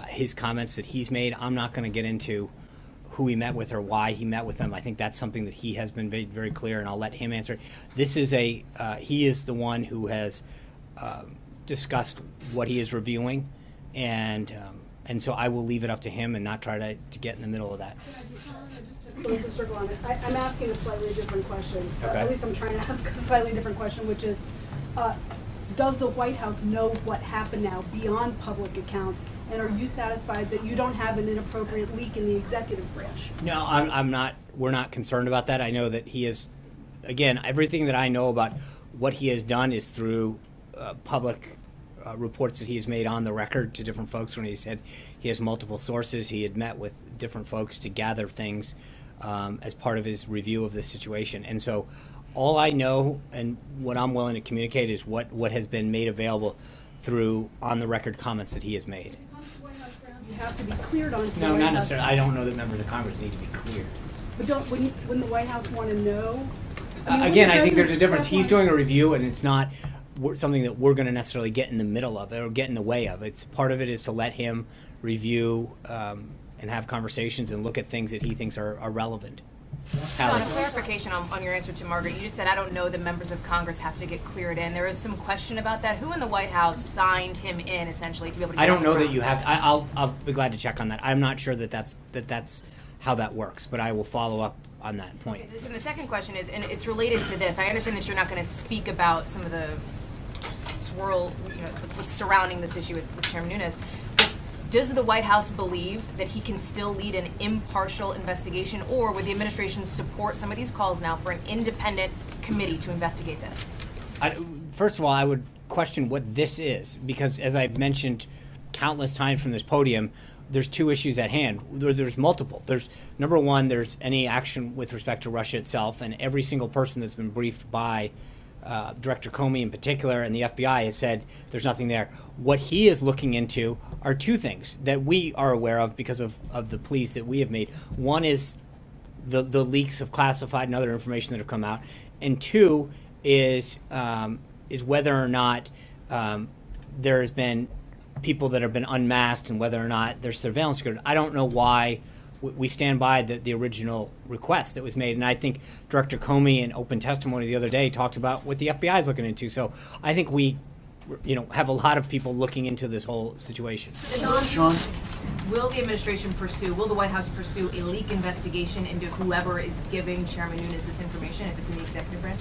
his comments that he's made. I'm not going to get into who he met with or why he met with them. I think that's something that he has been very, very clear, and I'll let him answer. This is he is the one who has discussed what he is reviewing, and so I will leave it up to him and not try to get in the middle of that. Let's just circle on it. I'm asking a slightly different question. Okay. At least I'm trying to ask a slightly different question, which is, does the White House know what happened now beyond public accounts? And are you satisfied that you don't have an inappropriate leak in the executive branch? No, I'm not. We're not concerned about that. I know that he is, again, everything that I know about what he has done is through public reports that he has made on the record to different folks. When he said he has multiple sources, he had met with different folks to gather things as part of his review of the situation. And so all I know and what I'm willing to communicate is what has been made available through on-the-record comments that he has made. You have to be cleared onto the No, White not House. necessarily. I don't know that members of Congress need to be cleared. But wouldn't the White House want to know? Again, I think there's a difference. He's doing a review, and it's not something that we're going to necessarily get in the middle of or get in the way of. It's part of it is to let him review and have conversations and look at things that he thinks are relevant. Sean, a clarification on your answer to Margaret. You just said, I don't know that members of Congress have to get cleared in. There is some question about that. Who in the White House signed him in, essentially, to be able to get I don't on know the that you grounds? have. I'll be glad to check on that. I'm not sure that that's how that works, but I will follow up on that point. Okay, so the second question is, and it's related to this. I understand that you're not going to speak about some of the swirl, what's surrounding this issue with Chairman Nunes. But does the White House believe that he can still lead an impartial investigation, or would the administration support some of these calls now for an independent committee to investigate this? First of all, I would question what this is, because as I've mentioned countless times from this podium, there's two issues at hand. There's multiple. There's number one, there's any action with respect to Russia itself, and every single person that's been briefed by Director Comey in particular and the FBI has said there's nothing there. What he is looking into are two things that we are aware of because of the pleas that we have made. One is the leaks of classified and other information that have come out, and two is whether or not there has been people that have been unmasked and whether or not there's surveillance security. I don't know why we stand by the original request that was made, and I think Director Comey in open testimony the other day talked about what the FBI is looking into. So I think we, have a lot of people looking into this whole situation. Sean, will the administration will the White House pursue a leak investigation into whoever is giving Chairman Nunes this information, if it's in the executive branch?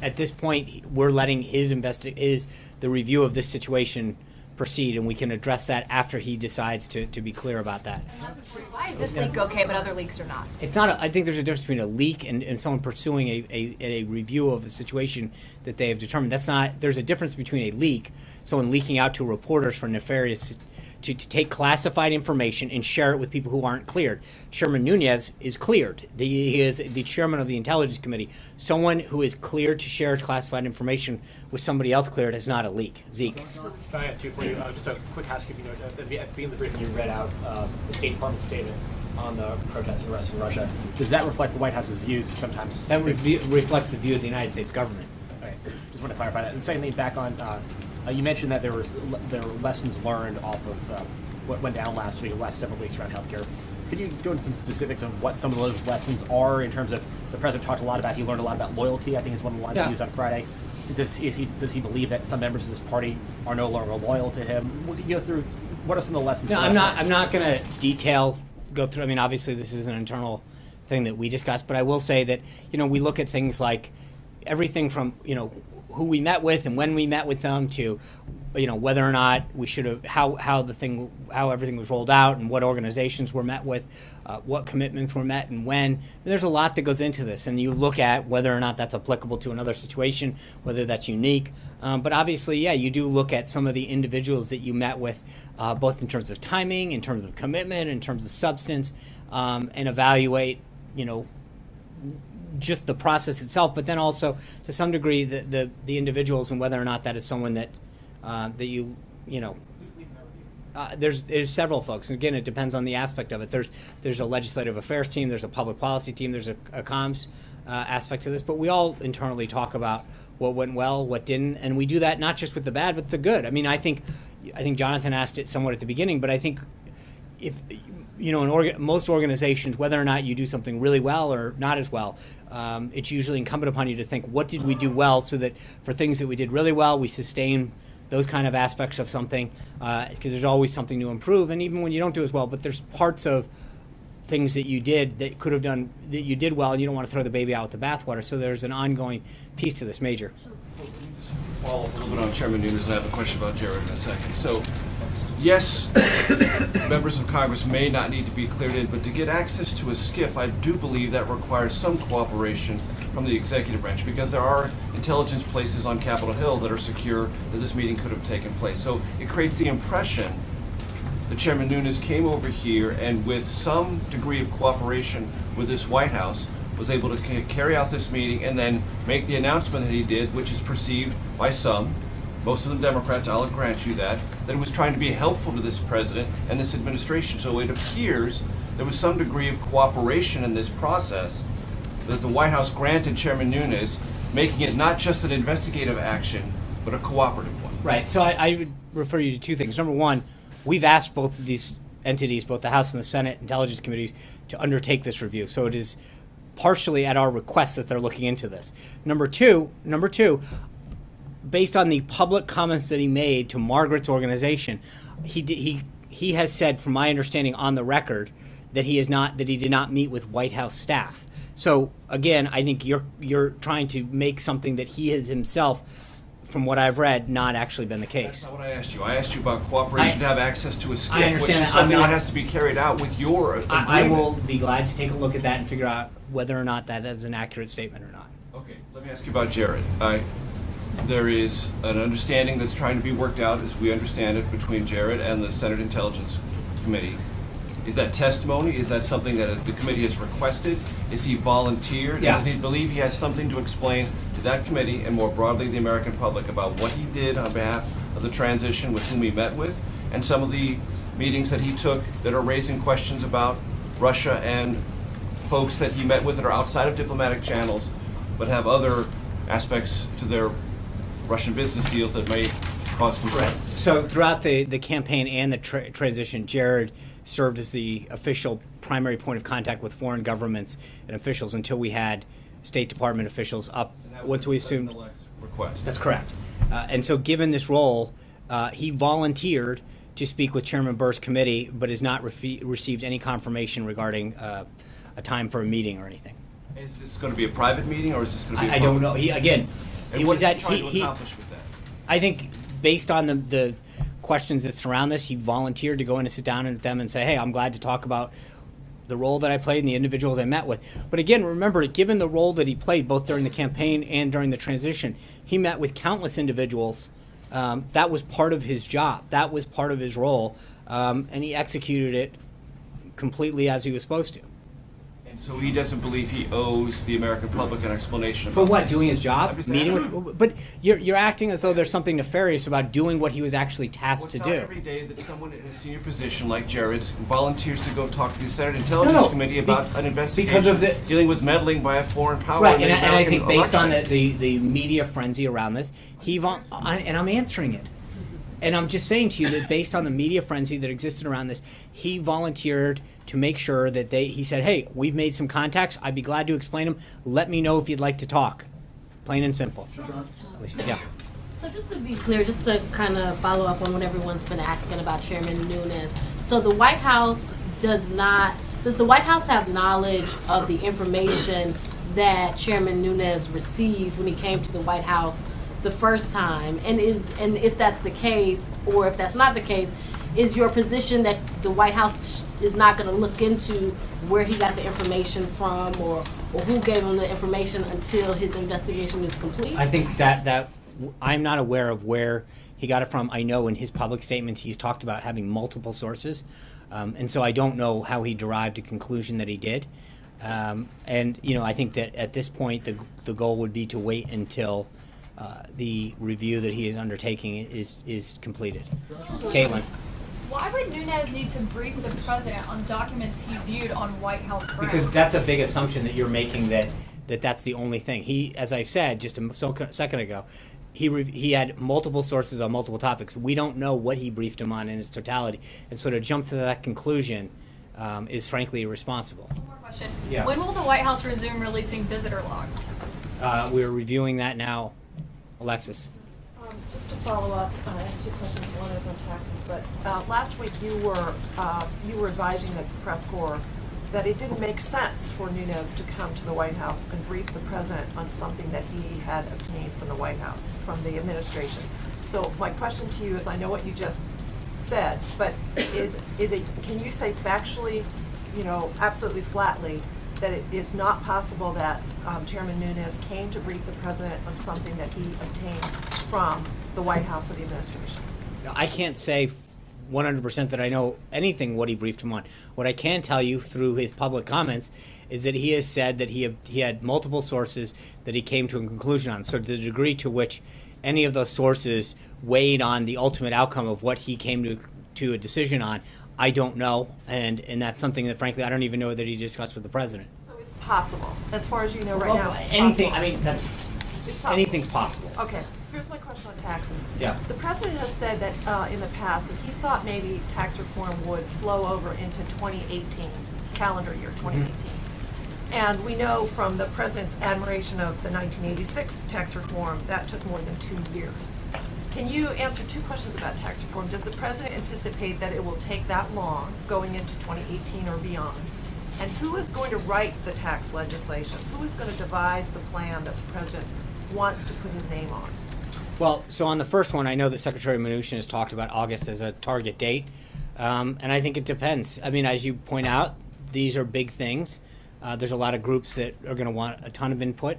At this point, we're letting the review of this situation proceed, and we can address that after he decides to be clear about that. Why is this leak okay, but other leaks are not? It's not. I think there's a difference between a leak and someone pursuing a review of a situation that they have determined. That's not. There's a difference between a leak, someone leaking out to reporters for nefarious, to take classified information and share it with people who aren't cleared. Chairman Nunes is cleared. He is the chairman of the Intelligence Committee. Someone who is cleared to share classified information with somebody else cleared is not a leak. Zeke. I have two for you. Just a quick housekeeping note. At the beginning of the briefing, you read out the State Department statement on the protests and arrests in Russia. Does that reflect the White House's views sometimes? That reflects the view of the United States government. Okay. Just want to clarify that. And secondly, back on, you mentioned that there were lessons learned off of what went down last week, the last several weeks around healthcare. Could you go into some specifics of what some of those lessons are in terms of the president talked a lot about, he learned a lot about loyalty, I think is one of the lines he used on Friday. does he believe that some members of his party are no longer loyal to him? What are some of the lessons? No, I'm not going to go through. I mean, obviously, this is an internal thing that we discussed, but I will say that we look at things like everything from who we met with and when we met with them to whether or not we should have how everything was rolled out and what organizations were met with, what commitments were met and when. And there's a lot that goes into this, and you look at whether or not that's applicable to another situation, whether that's unique. But obviously, yeah, you do look at some of the individuals that you met with, both in terms of timing, in terms of commitment, in terms of substance, and evaluate, just the process itself, but then also to some degree the individuals and whether or not that is someone that there's several folks. And again, it depends on the aspect of it. There's a legislative affairs team, there's a public policy team, there's a comms aspect to this, but we all internally talk about what went well, what didn't, and we do that not just with the bad, but the good. I mean, I think Jonathan asked it somewhat at the beginning, but I think if in most organizations, whether or not you do something really well or not as well, it's usually incumbent upon you to think, what did we do well, so that for things that we did really well, we sustain those kind of aspects of something, because there's always something to improve, and even when you don't do as well, but there's parts of things that you did that could have done, that you did well, and you don't want to throw the baby out with the bathwater, so there's an ongoing piece to this, Major. Follow up a little bit on Chairman Nunes, and I have a question about Jared in a second. So, yes, members of Congress may not need to be cleared in, but to get access to a SCIF, I do believe that requires some cooperation from the executive branch, because there are intelligence places on Capitol Hill that are secure that this meeting could have taken place. So it creates the impression that Chairman Nunes came over here and with some degree of cooperation with this White House was able to carry out this meeting and then make the announcement that he did, which is perceived by some, most of them Democrats, I'll grant you that it was trying to be helpful to this president and this administration. So it appears there was some degree of cooperation in this process that the White House granted Chairman Nunes, making it not just an investigative action, but a cooperative one. Right. So I would refer you to two things. Number one, we've asked both of these entities, both the House and the Senate Intelligence Committees, to undertake this review. So it is partially at our request that they're looking into this. Number two, based on the public comments that he made to Margaret's organization, he has said, from my understanding on the record, that he did not meet with White House staff. So again, I think you're trying to make something that he has himself, from what I've read, not actually been the case. That's not what I asked you. I asked you about cooperation to have access to a SCIF, I understand which is something that has to be carried out with your agreement. I will be glad to take a look at that and figure out whether or not that is an accurate statement or not. Okay, let me ask you about Jared. There is an understanding that's trying to be worked out, as we understand it, between Jared and the Senate Intelligence Committee. Is that testimony? Is that something that the committee has requested? Is he volunteered? Yeah. Does he believe he has something to explain to that committee and more broadly the American public about what he did on behalf of the transition, with whom he met with, and some of the meetings that he took that are raising questions about Russia and folks that he met with that are outside of diplomatic channels but have other aspects to their Russian business deals that may cause concern? Right. So throughout the campaign and the transition, Jared served as the official primary point of contact with foreign governments and officials until we had State Department officials up once we assumed. Request. That's correct. And so given this role, he volunteered to speak with Chairman Burr's committee, but has not received any confirmation regarding a time for a meeting or anything. Is this going to be a private meeting, or is this going to be I don't know. He was trying to accomplish with that? I think based on the questions that surround this, he volunteered to go in and sit down with them and say, hey, I'm glad to talk about the role that I played and the individuals I met with. But again, remember, given the role that he played both during the campaign and during the transition, he met with countless individuals. That was part of his job. That was part of his role. And he executed it completely as he was supposed to. And so he doesn't believe he owes the American public an explanation For about what? this. Doing his job? Meeting with? But you're acting as though there's something nefarious about doing what he was actually tasked to It's do. not every day that someone in a senior position like Jared's volunteers to go talk to the Senate Intelligence Committee about an investigation because of the dealing with meddling by a foreign power. Right, in the and I think American based on election. the media frenzy around this, and I'm answering it. And I'm just saying to you that based on the media frenzy that existed around this, he volunteered to make sure that he said, hey, we've made some contacts. I'd be glad to explain them. Let me know if you'd like to talk. plain and simple. Yeah. So just to be clear, just to kind of follow up on what everyone's been asking about Chairman Nunes. So the White House does the White House have knowledge of the information that Chairman Nunes received when he came to the White House the first time? And if that's the case, or if that's not the case, is your position that the White House is not going to look into where he got the information from, or who gave him the information until his investigation is complete? I think that I'm not aware of where he got it from. I know in his public statements he's talked about having multiple sources, and so I don't know how he derived a conclusion that he did. And I think that at this point the goal would be to wait until the review that he is undertaking is completed. Caitlin. Why would Nunes need to brief the president on documents he viewed on White House grounds? Because that's a big assumption that you're making, that's the only thing. He, as I said just a second ago, he had multiple sources on multiple topics. We don't know what he briefed him on in its totality, and so to jump to that conclusion is frankly irresponsible. One more question. Yeah. When will the White House resume releasing visitor logs? We're reviewing that now. Alexis. Just to follow up, I have two questions. One is on taxes, but last week you were advising the press corps that it didn't make sense for Nunes to come to the White House and brief the president on something that he had obtained from the White House, from the administration. So my question to you is, I know what you just said, but is it, can you say factually, absolutely flatly, that it is not possible that Chairman Nunes came to brief the president on something that he obtained from the White House or the administration? I can't say 100% that I know anything what he briefed him on. What I can tell you through his public comments is that he has said that he had multiple sources that he came to a conclusion on. So to the degree to which any of those sources weighed on the ultimate outcome of what he came to a decision on, I don't know, and that's something that frankly I don't even know that he discussed with the president. So it's possible, as far as you know right now. Anything. Possible. I mean, anything's possible. Okay. Here's my question on taxes. Yeah. The president has said that in the past that he thought maybe tax reform would flow over into 2018, calendar year 2018. And we know from the president's admiration of the 1986 tax reform that took more than 2 years. Can you answer two questions about tax reform? Does the president anticipate that it will take that long going into 2018 or beyond? And who is going to write the tax legislation? Who is going to devise the plan that the president wants to put his name on? Well, so on the first one, I know that Secretary Mnuchin has talked about August as a target date, and I think it depends. I mean, as you point out, these are big things. There's a lot of groups that are going to want a ton of input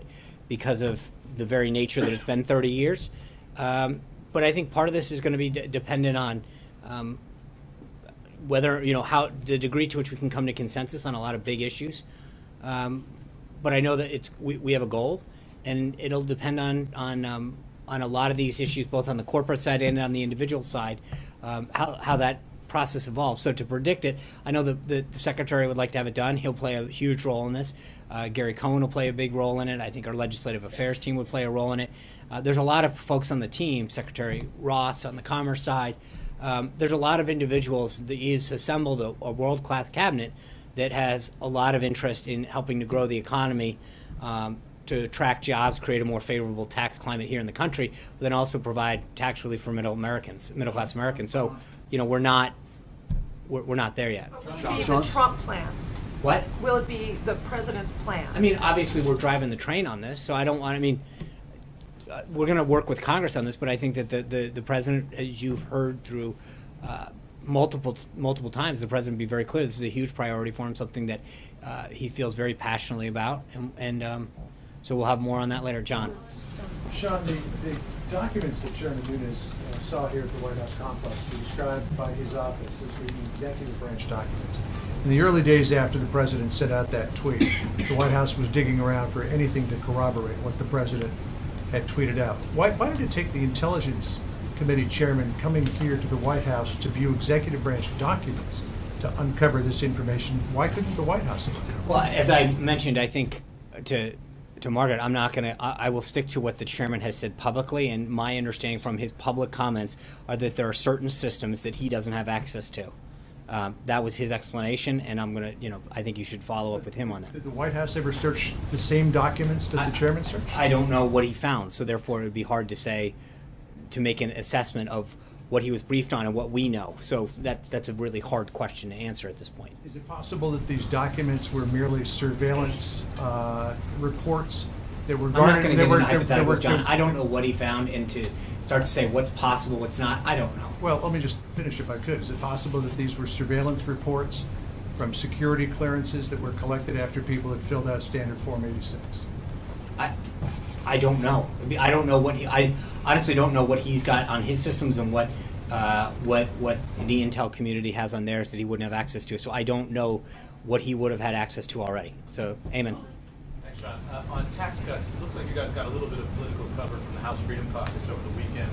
because of the very nature that it's been 30 years. But I think part of this is going to be dependent on whether, how the degree to which we can come to consensus on a lot of big issues. But I know that we have a goal, and it'll depend on a lot of these issues, both on the corporate side and on the individual side, how that process evolves. So to predict it, I know the Secretary would like to have it done. He'll play a huge role in this. Gary Cohn will play a big role in it. I think our Legislative Affairs team would play a role in it. There's a lot of folks on the team, Secretary Ross on the Commerce side. There's a lot of individuals that he's assembled a world-class cabinet that has a lot of interest in helping to grow the economy, to attract jobs, create a more favorable tax climate here in the country, but then also provide tax relief for middle-class Americans. So, we're not there yet. Will it be the Trump plan? What? Will it be the president's plan? I mean, obviously we're driving the train on this, so I don't want. I mean, we're going to work with Congress on this, but I think that the president, as you've heard through multiple times, the president be very clear. This is a huge priority for him, something that he feels very passionately about, and so we'll have more on that later. John. Sean, the documents that Chairman Nunes saw here at the White House complex were described by his office as being executive branch documents. In the early days after the president sent out that tweet, the White House was digging around for anything to corroborate what the president had tweeted out. Why did it take the Intelligence Committee chairman coming here to the White House to view executive branch documents to uncover this information? Why couldn't the White House have uncovered it? Well, as I mentioned, I think to Margaret, I'm not going to. I will stick to what the chairman has said publicly, and my understanding from his public comments are that there are certain systems that he doesn't have access to, That was his explanation, and I'm going to, I think you should follow up with him on that. Did the White House ever search the same documents that the chairman searched? I don't know what he found, so therefore it would be hard to make an assessment of what he was briefed on and what we know. So that's a really hard question to answer at this point. Is it possible that these documents were merely surveillance reports that were I'm not garnered? going to get into hypotheticals, John. I don't know what he found, and to start to say what's possible, what's not, I don't know. Well, let me just finish if I could. Is it possible that these were surveillance reports from security clearances that were collected after people had filled out Standard Form 86? I don't know. I don't know I honestly don't know what he's got on his systems and what the intel community has on theirs that he wouldn't have access to. So I don't know what he would have had access to already. So, Eamon. Thanks, John. On tax cuts, it looks like you guys got a little bit of political cover from the House Freedom Caucus over the weekend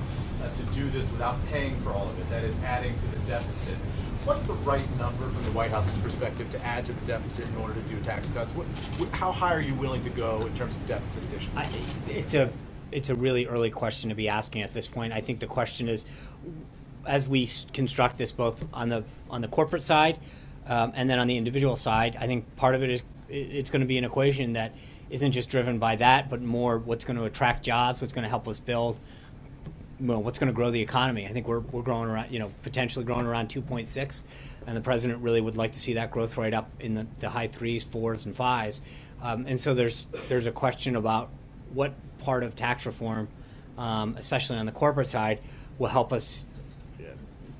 to do this without paying for all of it. That is adding to the deficit. What's the right number from the White House's perspective to add to the deficit in order to do tax cuts? How high are you willing to go in terms of deficit addition? It's a really early question to be asking at this point. I think the question is, as we construct this both on the corporate side and then on the individual side, I think part of it is it's going to be an equation that isn't just driven by that, but more what's going to attract jobs, what's going to help us build, what's going to grow the economy. I think we're growing around, potentially growing around 2.6, and the president really would like to see that growth rate up in the high 3s, 4s, and 5s. And so there's a question about what part of tax reform, especially on the corporate side, will help us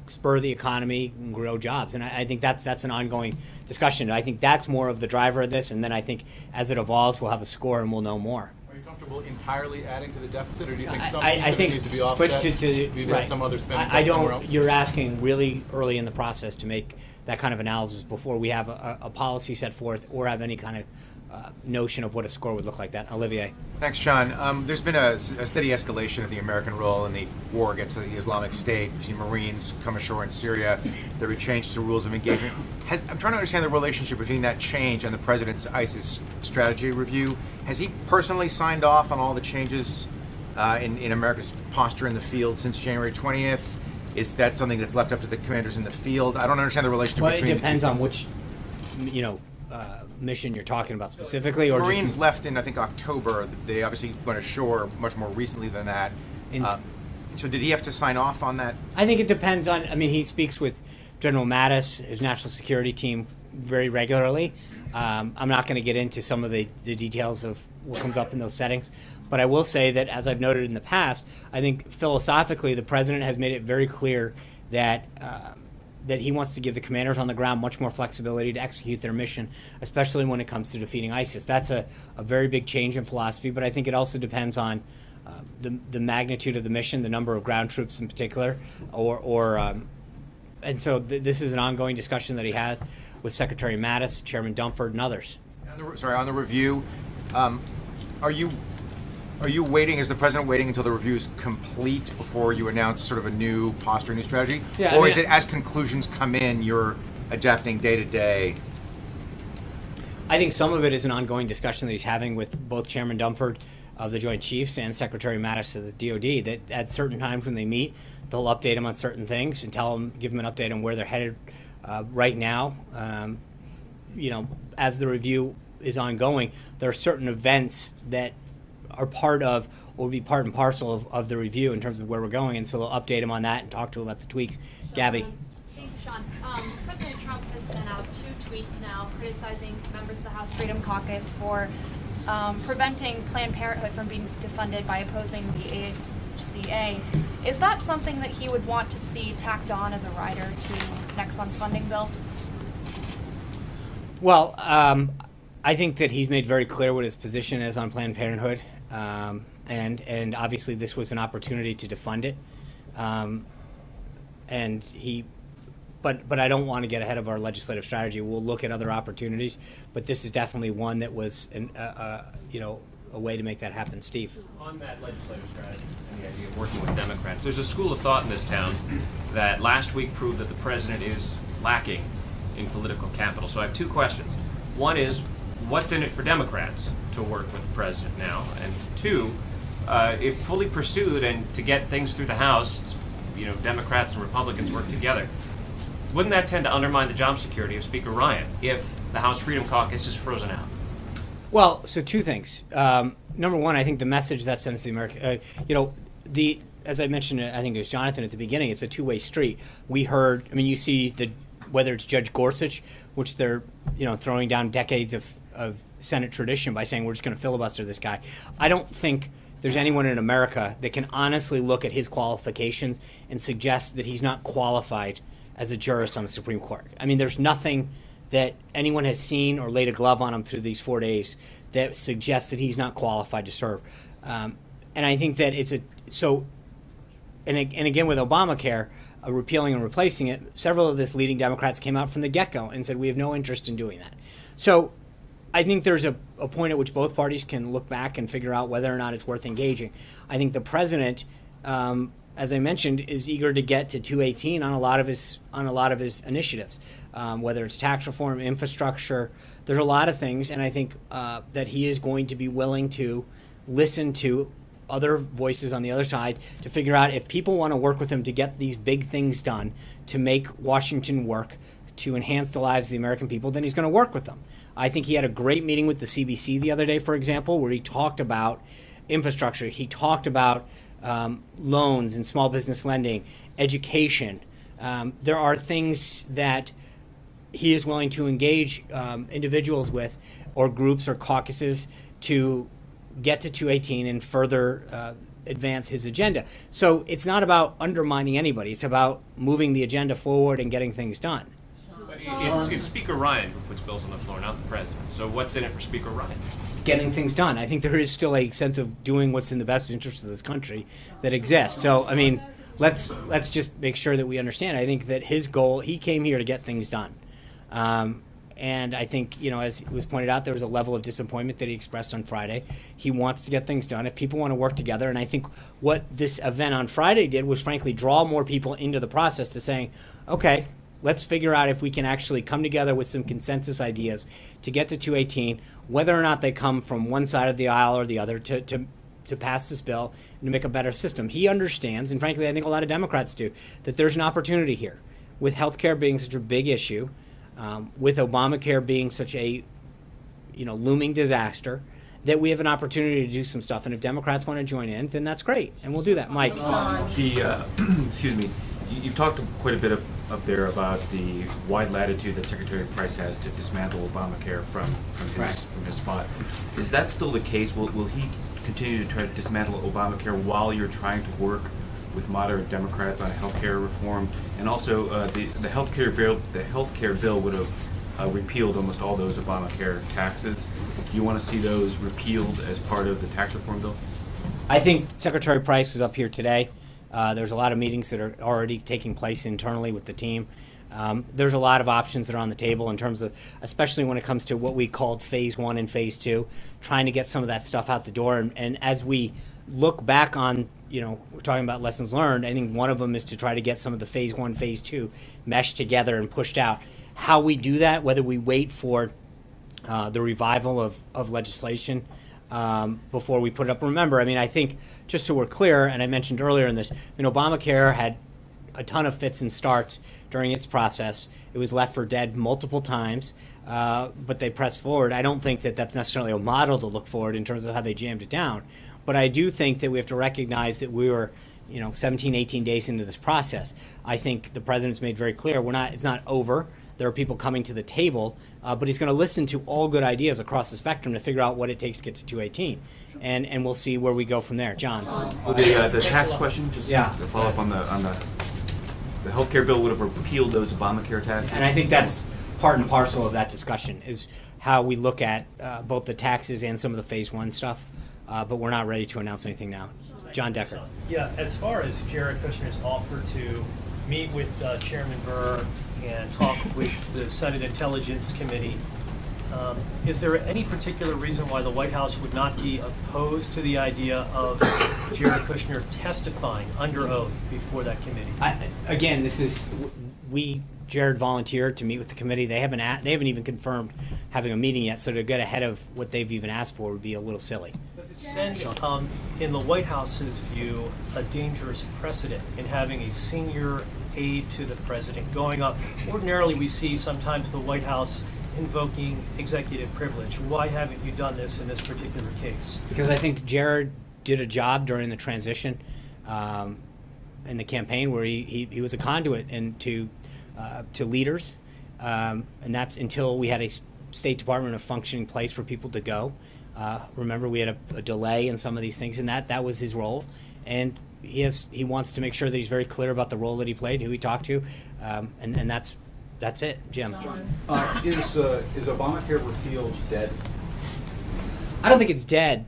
spur the economy and grow jobs. And I think that's an ongoing discussion. I think that's more of the driver of this, and then I think as it evolves, we'll have a score and we'll know more. Are you comfortable entirely adding to the deficit, or do you think some I piece of it think, needs to be offset? Right. Some other spending I somewhere don't. else? You're asking really early in the process to make that kind of analysis before we have a policy set forth or have any kind of notion of what a score would look like. That, Olivier. Thanks, John. There's been a steady escalation of the American role in the war against the Islamic State. We've seen Marines come ashore in Syria. There were changes to rules of engagement. I'm trying to understand the relationship between that change and the president's ISIS strategy review. Has he personally signed off on all the changes in America's posture in the field since January 20th? Is that something that's left up to the commanders in the field? I don't understand the relationship between the two. It depends on which, mission you're talking about specifically, or Marines just left in, I think, October. They obviously went ashore much more recently than that. So did he have to sign off on that? I think it depends on. He speaks with General Mattis, his national security team, very regularly. I'm not going to get into some of the details of what comes up in those settings, but I will say that, as I've noted in the past, I think philosophically the president has made it very clear that that he wants to give the commanders on the ground much more flexibility to execute their mission, especially when it comes to defeating ISIS. That's a very big change in philosophy, but I think it also depends on the magnitude of the mission, the number of ground troops in particular, and so this is an ongoing discussion that he has with Secretary Mattis, Chairman Dunford, and others. On the review, are you waiting? Is the president waiting until the review is complete before you announce sort of a new posture, new strategy? Yeah, or is it as conclusions come in, you're adapting day to day? I think some of it is an ongoing discussion that he's having with both Chairman Dunford of the Joint Chiefs and Secretary Mattis of the DoD, that at certain times when they meet, they'll update him on certain things and give him an update on where they're headed right now. As the review is ongoing, there are certain events that are part of, or will be part and parcel of the review in terms of where we're going, and so they'll update him on that and talk to him about the tweaks. Gabby. Thank you, Sean. President Trump has sent out 2 tweets now criticizing members of the House Freedom Caucus for preventing Planned Parenthood from being defunded by opposing the AHCA. Is that something that he would want to see tacked on as a rider to next month's funding bill? Well, I think that he's made very clear what his position is on Planned Parenthood, and obviously this was an opportunity to defund it, but I don't want to get ahead of our legislative strategy. We'll look at other opportunities, but this is definitely one that was a way to make that happen. Steve. On that legislative strategy and the idea of working with Democrats, there's a school of thought in this town that last week proved that the president is lacking in political capital. So I have 2 questions. One is, what's in it for Democrats to work with the president now? And 2, if fully pursued and to get things through the House, Democrats and Republicans work together, wouldn't that tend to undermine the job security of Speaker Ryan if the House Freedom Caucus is frozen out? Well, so two things. Number one, I think the message that sends to the American, as I mentioned, I think it was Jonathan at the beginning, it's a two-way street. We heard, you see whether it's Judge Gorsuch, which they're, throwing down decades of Senate tradition by saying we're just going to filibuster this guy. I don't think there's anyone in America that can honestly look at his qualifications and suggest that he's not qualified as a jurist on the Supreme Court. there's nothing that anyone has seen or laid a glove on him through these 4 days that suggests that he's not qualified to serve. And I think that and again with Obamacare, repealing and replacing it, several of the leading Democrats came out from the get-go and said we have no interest in doing that. So I think there's a point at which both parties can look back and figure out whether or not it's worth engaging. I think the president, as I mentioned, is eager to get to 218 on a lot of his initiatives, whether it's tax reform, infrastructure. There's a lot of things, and I think that he is going to be willing to listen to other voices on the other side to figure out if people want to work with him to get these big things done, to make Washington work, to enhance the lives of the American people, then he's going to work with them. I think he had a great meeting with the CBC the other day, for example, where he talked about infrastructure. He talked about loans and small business lending, education. There are things that he is willing to engage individuals with, or groups or caucuses, to get to 218 and further advance his agenda. So it's not about undermining anybody. It's about moving the agenda forward and getting things done. It's Speaker Ryan who puts bills on the floor, not the president. So what's in it for Speaker Ryan? Getting things done. I think there is still a sense of doing what's in the best interest of this country that exists. So, let's just make sure that we understand. I think that his goal, he came here to get things done. And I think, as it was pointed out, there was a level of disappointment that he expressed on Friday. He wants to get things done. If people want to work together, and I think what this event on Friday did was, frankly, draw more people into the process to saying, okay, let's figure out if we can actually come together with some consensus ideas to get to 218, whether or not they come from one side of the aisle or the other, to pass this bill and to make a better system. He understands, and frankly, I think a lot of Democrats do, that there's an opportunity here. With health care being such a big issue, with Obamacare being such a looming disaster, that we have an opportunity to do some stuff. And if Democrats want to join in, then that's great, and we'll do that. Mike. Excuse me. You've talked quite a bit up there about the wide latitude that Secretary Price has to dismantle Obamacare from his spot. Is that still the case? Will he continue to try to dismantle Obamacare while you're trying to work with moderate Democrats on health care reform? And also, the healthcare bill would have repealed almost all those Obamacare taxes. Do you want to see those repealed as part of the tax reform bill? I think Secretary Price was up here today. There's a lot of meetings that are already taking place internally with the team. There's a lot of options that are on the table in terms of, especially when it comes to what we called phase 1 and phase 2, trying to get some of that stuff out the door. And as we look back on, we're talking about lessons learned, I think one of them is to try to get some of the phase 1, phase 2 meshed together and pushed out. How we do that, whether we wait for the revival of legislation before we put it up. Remember, I think, just so we're clear, and I mentioned earlier in this, Obamacare had a ton of fits and starts during its process. It was left for dead multiple times, but they pressed forward. I don't think that that's necessarily a model to look forward in terms of how they jammed it down. But I do think that we have to recognize that we were 17, 18 days into this process. I think the president's made very clear it's not over. There are people coming to the table, but he's going to listen to all good ideas across the spectrum to figure out what it takes to get to 218. And we'll see where we go from there. John. Well, the tax question, just to follow up on the health care bill would have repealed those Obamacare taxes. And I think that's part and parcel of that discussion, is how we look at both the taxes and some of the phase 1 stuff. But we're not ready to announce anything now. John Decker. Yeah, as far as Jared Kushner's offer to meet with Chairman Burr and talk with the Senate Intelligence Committee, is there any particular reason why the White House would not be opposed to the idea of Jared Kushner testifying under oath before that committee? Jared volunteered to meet with the committee. They haven't even confirmed having a meeting yet, so to get ahead of what they've even asked for would be a little silly. Does it send, in the White House's view, a dangerous precedent in having a senior aid to the president going up. Ordinarily, we see sometimes the White House invoking executive privilege. Why haven't you done this in this particular case? Because I think Jared did a job during the transition in the campaign where he was a conduit to leaders, and that's until we had a State Department, a functioning place for people to go. Remember, we had a delay in some of these things, and that was his role. And he wants to make sure that he's very clear about the role that he played, who he talked to, and that's it, Jim. Is Obamacare repealed dead? I don't think it's dead.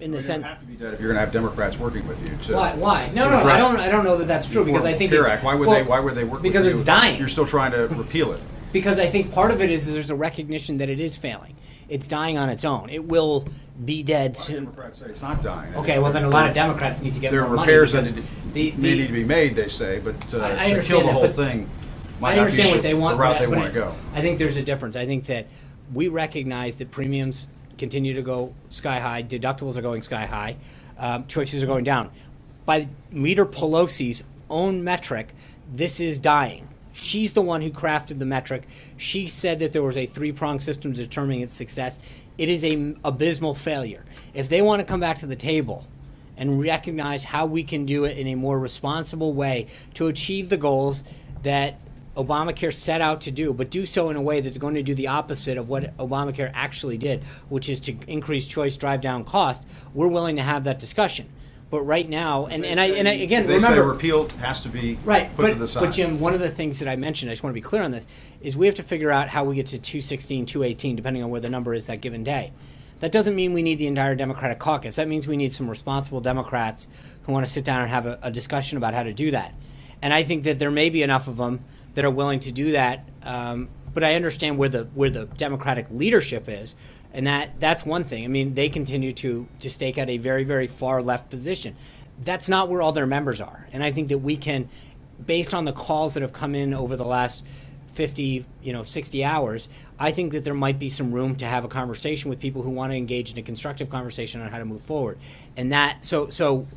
In the sense, have to be dead if you're going to have Democrats working with you. To, why? No, I don't know that that's true, because I think Care Act. Why would they work because with you? It's dying. You're still trying to repeal it. Because I think part of it is there's a recognition that it is failing. It's dying on its own. It will be dead soon. Democrats say it's not dying. Okay, well then a lot of Democrats need to get there more are money. repairs that need to be made, they say, but to kill the whole thing might not be the route they want to go. I think there's a difference. I think that we recognize that premiums continue to go sky high, deductibles are going sky high, choices are going down. By Leader Pelosi's own metric, this is dying. She's the one who crafted the metric. She said that there was a three-pronged system determining its success. It is an abysmal failure. If they want to come back to the table and recognize how we can do it in a more responsible way to achieve the goals that Obamacare set out to do, but do so in a way that's going to do the opposite of what Obamacare actually did, which is to increase choice, drive down cost, we're willing to have that discussion. But right now, and I again, they remember, say repeal has to be put to the side. But Jim, one of the things that I mentioned, I just want to be clear on this, is we have to figure out how we get to 216, 218, depending on where the number is that given day. That doesn't mean we need the entire Democratic caucus. That means we need some responsible Democrats who want to sit down and have a discussion about how to do that. And I think that there may be enough of them that are willing to do that. But I understand where the Democratic leadership is. And that's one thing. I mean, they continue to stake out a very, very far left position. That's not where all their members are. And I think that we can, based on the calls that have come in over the last 50, 60 hours, I think that there might be some room to have a conversation with people who want to engage in a constructive conversation on how to move forward. And so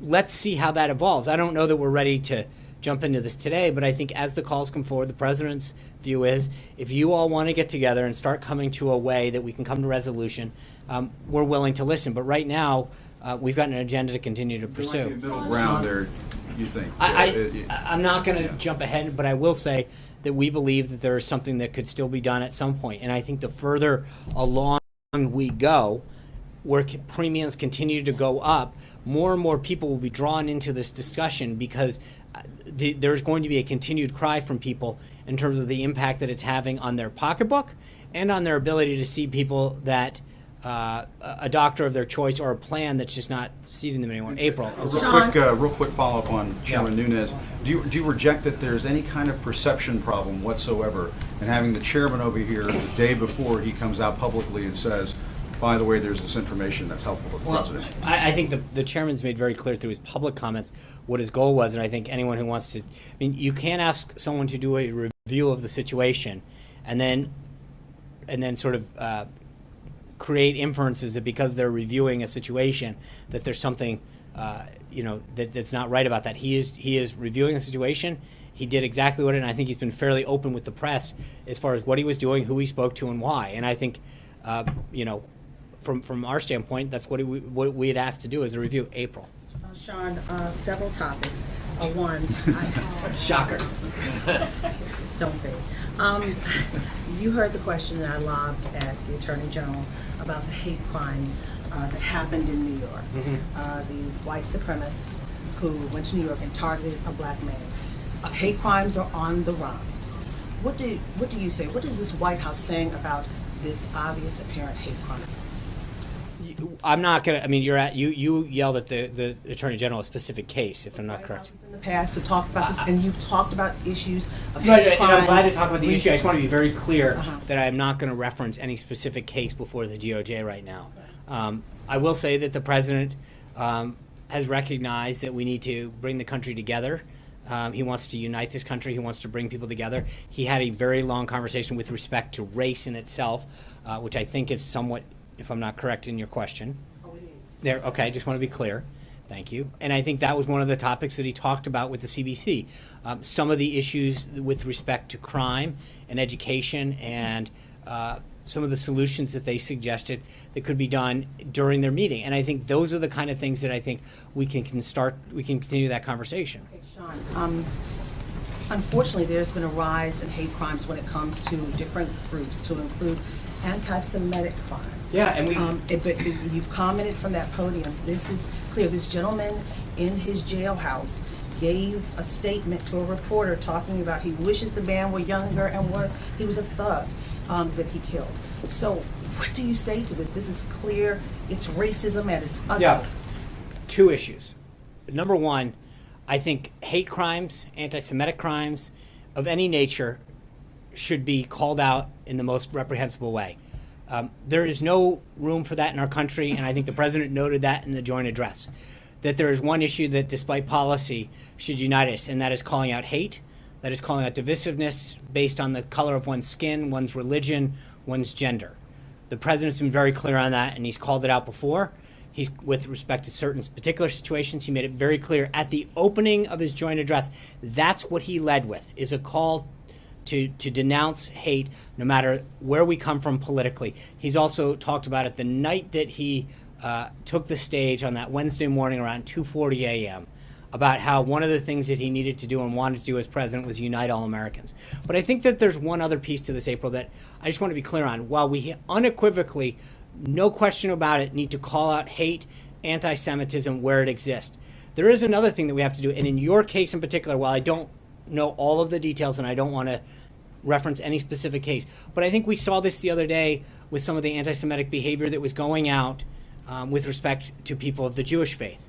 let's see how that evolves. I don't know that we're ready to jump into this today, but I think as the calls come forward, the president's view is if you all want to get together and start coming to a way that we can come to resolution, we're willing to listen. But right now, we've got an agenda to continue to pursue. There might be a middle ground there, you think? I'm not going to jump ahead, but I will say that we believe that there is something that could still be done at some point. And I think the further along we go, where premiums continue to go up, more and more people will be drawn into this discussion because there's going to be a continued cry from people in terms of the impact that it's having on their pocketbook and on their ability to see people that a doctor of their choice or a plan that's just not seating them anymore. April. Real quick follow-up on Chairman Nunes. Do you reject that there's any kind of perception problem whatsoever in having the chairman over here the day before he comes out publicly and says, by the way, there's this information that's helpful to the president? I think the chairman's made very clear through his public comments what his goal was, and I think anyone who wants to, you can't ask someone to do a review of the situation and then sort of create inferences that because they're reviewing a situation that there's something that's not right about that. He is reviewing the situation. He did exactly what, and I think he's been fairly open with the press as far as what he was doing, who he spoke to, and why. And I think from our standpoint, that's what we had asked to do as a review. April. Sean, several topics. One, shocker. Don't be. You heard the question that I lobbed at the Attorney General about the hate crime that happened in New York. The white supremacist who went to New York and targeted a black man. Hate crimes are on the rise. What do you say? What is this White House saying about this obvious, apparent hate crime? I'm not gonna. I mean, you yelled at the Attorney General a specific case, if I'm not correct. In the past to talk about this, and you've talked about issues of hate crimes. I'm glad to talk about the issue. I just want to be very clear that I am not going to reference any specific case before the DOJ right now. I will say that the president has recognized that we need to bring the country together. He wants to unite this country. He wants to bring people together. He had a very long conversation with respect to race in itself, which I think is somewhat, if I'm not correct in your question. There, okay, just want to be clear. Thank you. And I think that was one of the topics that he talked about with the CBC. Some of the issues with respect to crime and education and some of the solutions that they suggested that could be done during their meeting. And I think those are the kind of things that I think we can continue that conversation. Sean, unfortunately, there's been a rise in hate crimes when it comes to different groups, to include anti-Semitic crimes. Yeah, and we... but you've commented from that podium. This is clear. This gentleman in his jailhouse gave a statement to a reporter talking about he wishes the man were younger and he was a thug that he killed. So what do you say to this? This is clear. It's racism at its utmost. Yeah. Two issues. Number one, I think hate crimes, anti-Semitic crimes of any nature should be called out in the most reprehensible way. There is no room for that in our country, and I think the president noted that in the joint address, that there is one issue that, despite policy, should unite us, and that is calling out hate, that is calling out divisiveness based on the color of one's skin, one's religion, one's gender. The president's been very clear on that, and he's called it out before. He's, with respect to certain particular situations, he made it very clear at the opening of his joint address. That's what he led with, is a call to denounce hate no matter where we come from politically. He's also talked about it the night that he took the stage on that Wednesday morning around 2:40 a.m. about how one of the things that he needed to do and wanted to do as president was unite all Americans. But I think that there's one other piece to this, April, that I just want to be clear on. While we unequivocally, no question about it, need to call out hate, anti-Semitism where it exists, there is another thing that we have to do. And in your case in particular, while I don't know all of the details and I don't want to reference any specific case, but I think we saw this the other day with some of the anti-Semitic behavior that was going out with respect to people of the Jewish faith,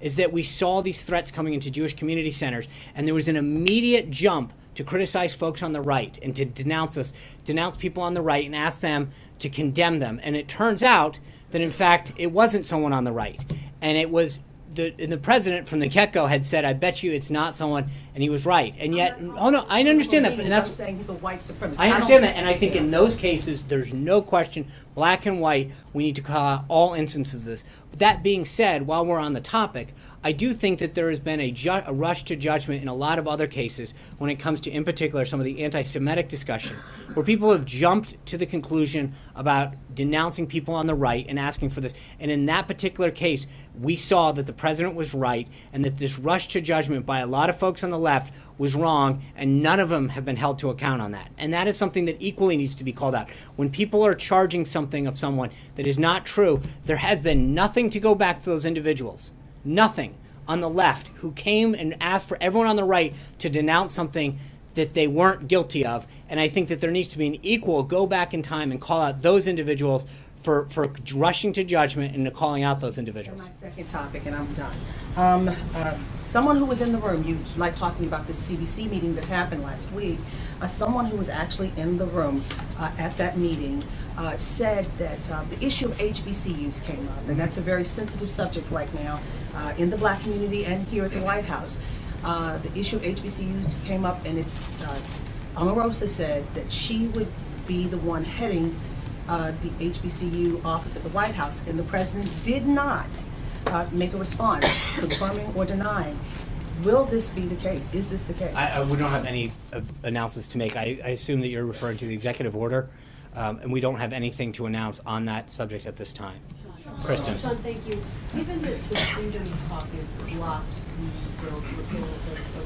is that we saw these threats coming into Jewish community centers, and there was an immediate jump to criticize folks on the right and to denounce people on the right and ask them to condemn them. And it turns out that, in fact, it wasn't someone on the right. And it was the president from the get-go had said, I bet you it's not someone, and he was right. And yet, oh no, I understand that. And that's I'm saying he's a white supremacist. I understand that, and I think in those cases, there's no question, black and white, we need to call out all instances of this. But that being said, while we're on the topic, I do think that there has been a rush to judgment in a lot of other cases when it comes to, in particular, some of the anti-Semitic discussion, where people have jumped to the conclusion about denouncing people on the right and asking for this. And in that particular case, we saw that the president was right and that this rush to judgment by a lot of folks on the left was wrong, and none of them have been held to account on that. And that is something that equally needs to be called out. When people are charging something of someone that is not true, there has been nothing to go back to those individuals. Nothing on the left who came and asked for everyone on the right to denounce something that they weren't guilty of. And I think that there needs to be an equal go back in time and call out those individuals for rushing to judgment and calling out those individuals. My second topic, and I'm done. Someone who was in the room, you like talking about this CBC meeting that happened last week, someone who was actually in the room at that meeting said that the issue of HBCUs came up, and that's a very sensitive subject right now in the black community and here at the White House. The issue of HBCUs came up, and it's Omarosa said that she would be the one heading the HBCU office at the White House, and the president did not make a response confirming or denying. Will this be the case? Is this the case? We don't have any announcements to make. I assume that you're referring to the executive order, and we don't have anything to announce on that subject at this time. Kristen. Sean, thank you. Given that the Freedom Caucus blocked the bill to repeal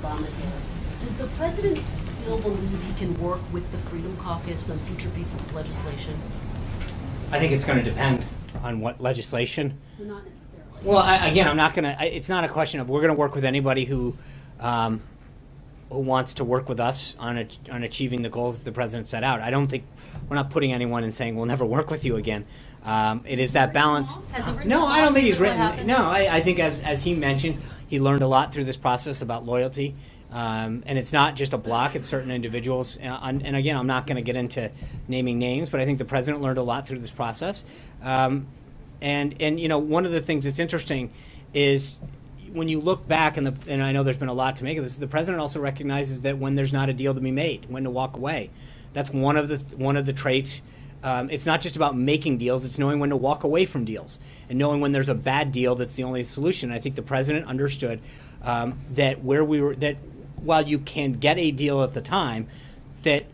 Obamacare, does the president still believe he can work with the Freedom Caucus on future pieces of legislation? I think it's going to depend on what legislation. So not necessarily. Well, again, I'm not going to. It's not a question of we're going to work with anybody who wants to work with us on achieving the goals that the president set out. I don't think we're not putting anyone and saying we'll never work with you again. It is that balance. No, I don't think he's written. No, I think as he mentioned, he learned a lot through this process about loyalty. And it's not just a block, it's certain individuals. And again, I'm not going to get into naming names, but I think the president learned a lot through this process. And you know, one of the things that's interesting is when you look back, and I know there's been a lot to make of this, the president also recognizes that when there's not a deal to be made, when to walk away. That's one of the traits it's not just about making deals, it's knowing when to walk away from deals and knowing when there's a bad deal that's the only solution. I think the president understood that while you can get a deal at the time, that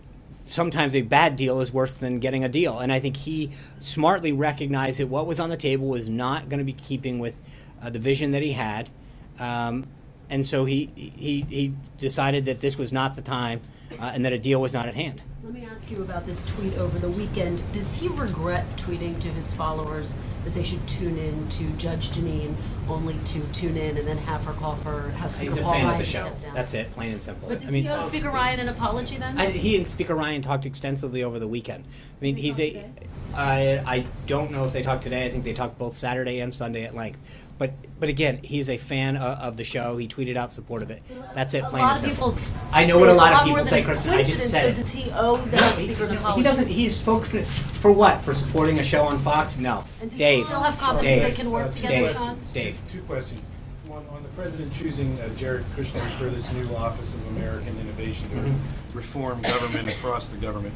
sometimes a bad deal is worse than getting a deal. And I think he smartly recognized that what was on the table was not going to be keeping with the vision that he had. And so he decided that this was not the time and that a deal was not at hand. Let me ask you about this tweet over the weekend. Does he regret tweeting to his followers that they should tune in to Judge Jeanine only to tune in and then have her call for House Speaker He's a Paul fan Ryan of the to show. step down? That's it, plain and simple. But does he owe Speaker Ryan an apology then? He and Speaker Ryan talked extensively over the weekend. I mean, I don't know if they talked today. I think they talked both Saturday and Sunday at length. But again, he's a fan of the show. He tweeted out support of it. That's it, plain and simple. I know what a lot of people say, Kristen. I just said it. So does he owe the House Speaker an apology? He doesn't. He's spoken for what? For supporting a show on Fox? No. And does Dave. he still have confidence they can work together, Sean? Dave. Two questions. One, on the president choosing Jared Kushner for this new Office of American Innovation to reform government across the government.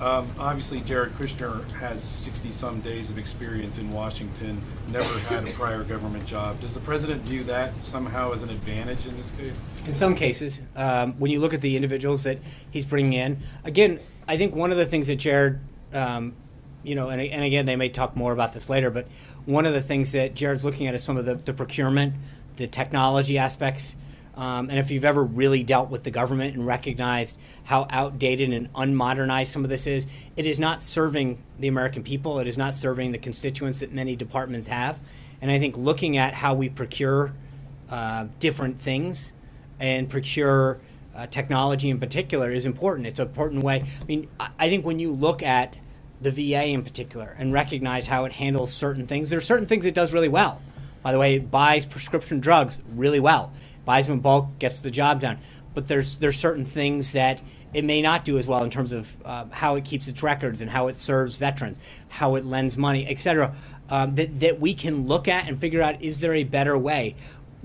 Obviously, Jared Kushner has 60-some days of experience in Washington, never had a prior government job. Does the president view that somehow as an advantage in this case? In some cases, when you look at the individuals that he's bringing in, again, I think one of the things that Jared, and again, they may talk more about this later, but one of the things that Jared's looking at is some of the procurement, the technology aspects. And if you've ever really dealt with the government and recognized how outdated and unmodernized some of this is, it is not serving the American people. It is not serving the constituents that many departments have. And I think looking at how we procure different things and procure technology in particular is important. It's an important way. I mean, I think when you look at the VA in particular and recognize how it handles certain things, there are certain things it does really well. By the way, it buys prescription drugs really well. Buys them in bulk, gets the job done. But there's certain things that it may not do as well in terms of how it keeps its records and how it serves veterans, how it lends money, et cetera, that we can look at and figure out, is there a better way?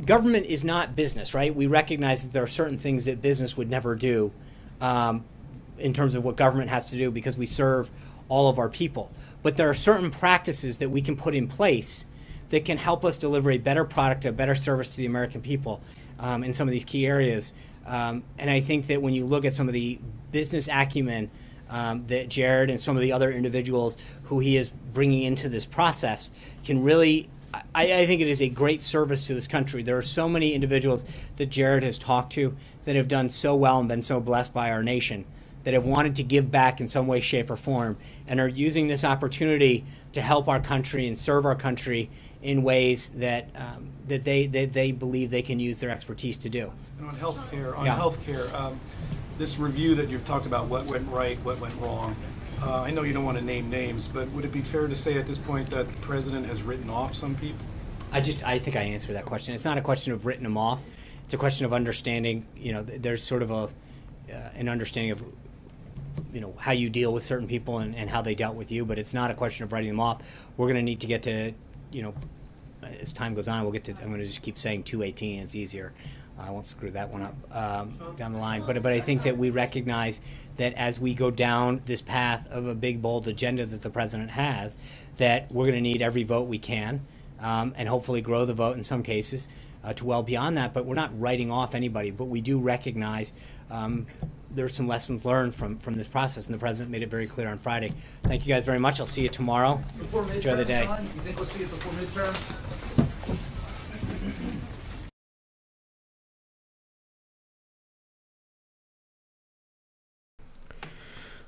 Government is not business, right? We recognize that there are certain things that business would never do in terms of what government has to do because we serve all of our people. But there are certain practices that we can put in place that can help us deliver a better product, a better service to the American people in some of these key areas. And I think that when you look at some of the business acumen that Jared and some of the other individuals who he is bringing into this process can really, I think it is a great service to this country. There are so many individuals that Jared has talked to that have done so well and been so blessed by our nation, that have wanted to give back in some way, shape, or form, and are using this opportunity to help our country and serve our country in ways that they believe they can use their expertise to do. And on healthcare, this review that you've talked about, what went right, what went wrong. I know you don't want to name names, but would it be fair to say at this point that the president has written off some people? I think I answered that question. It's not a question of written them off. It's a question of understanding. There's sort of an understanding of how you deal with certain people and how they dealt with you, but it's not a question of writing them off. We're going to need to get to, as time goes on, I'm going to just keep saying 218. It's easier. I won't screw that one up down the line. But I think that we recognize that as we go down this path of a big, bold agenda that the president has, that we're going to need every vote we can and hopefully grow the vote in some cases to well beyond that. But we're not writing off anybody. But we do recognize there's some lessons learned from this process, and the president made it very clear on Friday. Thank you guys very much. I'll see you tomorrow. Enjoy the day. You think we'll see it before midterm?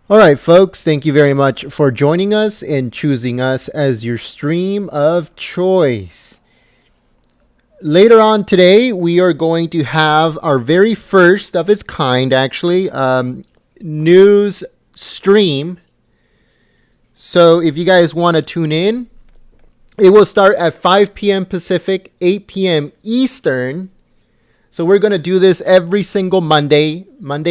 All right, folks, thank you very much for joining us and choosing us as your stream of choice. Later on today, we are going to have our very first of its kind, actually, news stream. So if you guys want to tune in, it will start at 5 p.m. Pacific, 8 p.m. Eastern. So we're going to do this every single Monday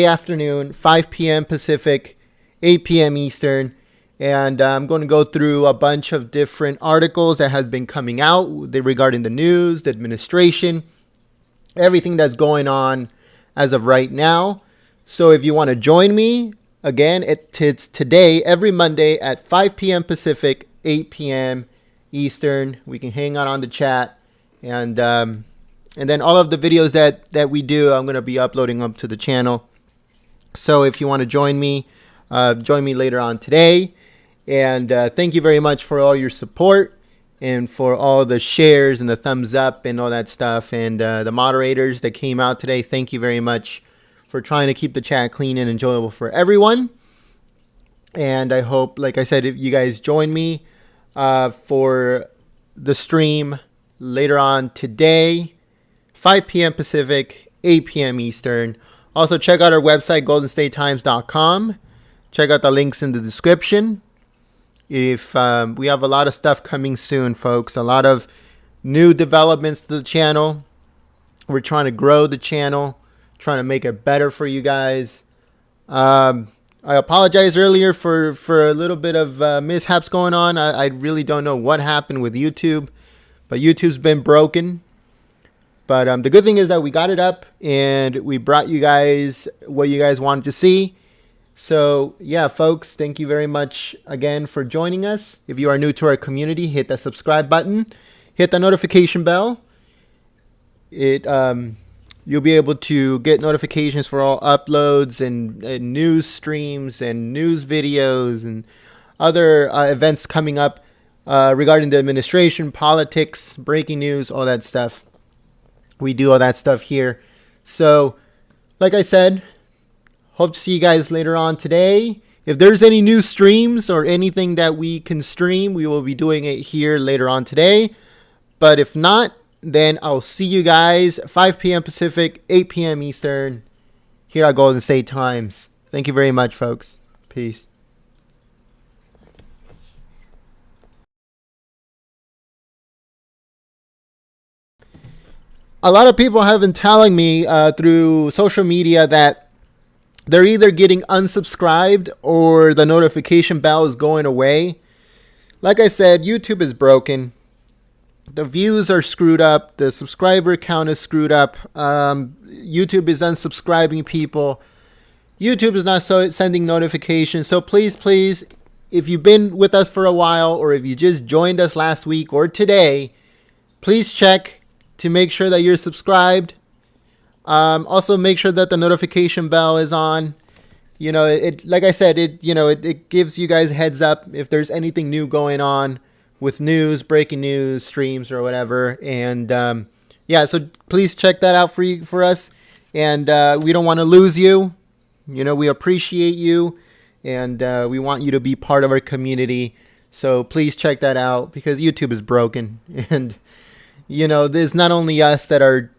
afternoon, 5 p.m. Pacific, 8 p.m. Eastern. And I'm going to go through a bunch of different articles that have been coming out regarding the news, the administration, everything that's going on as of right now. So if you want to join me, Again, it's today, every Monday at 5 p.m. Pacific, 8 p.m. Eastern. We can hang out on the chat. And then all of the videos that we do, I'm going to be uploading them to the channel. So if you want to join me later on today. And thank you very much for all your support and for all the shares and the thumbs up and all that stuff. And the moderators that came out today, thank you very much for trying to keep the chat clean and enjoyable for everyone. And I hope, like I said, if you guys join me for the stream later on today, 5 p.m. Pacific, 8 p.m. Eastern. Also, check out our website, goldenstatetimes.com. Check out the links in the description. If we have a lot of stuff coming soon, folks. A lot of new developments to the channel. We're trying to grow the channel, trying to make it better for you guys. I apologize earlier for a little bit of mishaps going on. I really don't know what happened with YouTube, but YouTube's been broken. But the good thing is that we got it up and we brought you guys what you guys wanted to see. So yeah, folks, thank you very much again for joining us. If you are new to our community, hit the subscribe button, hit the notification bell. You'll be able to get notifications for all uploads and news streams and news videos and other events coming up regarding the administration, politics, breaking news, all that stuff. We do all that stuff here. So, like I said, hope to see you guys later on today. If there's any new streams or anything that we can stream, we will be doing it here later on today. But if not, then I'll see you guys 5 p.m. Pacific, 8 p.m. Eastern here at Golden State Times. Thank you very much, folks. Peace. A lot of people have been telling me through social media that they're either getting unsubscribed or the notification bell is going away. Like I said, YouTube is broken. The views are screwed up. The subscriber count is screwed up. YouTube is unsubscribing people. YouTube is not sending notifications. So please, if you've been with us for a while or if you just joined us last week or today, please check to make sure that you're subscribed. Also make sure that the notification bell is on. You know, like I said, it gives you guys a heads up if there's anything new going on with news, breaking news, streams or whatever. And yeah, so please check that out for us. And we don't want to lose you. You know, we appreciate you and we want you to be part of our community. So please check that out because YouTube is broken. And you know, there's not only us that are,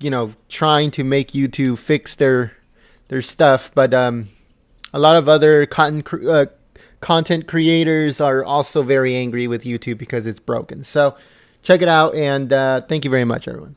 you know, trying to make YouTube fix their stuff, but a lot of other content creators are also very angry with YouTube because it's broken. So check it out, and thank you very much, everyone.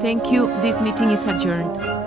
Thank you. This meeting is adjourned.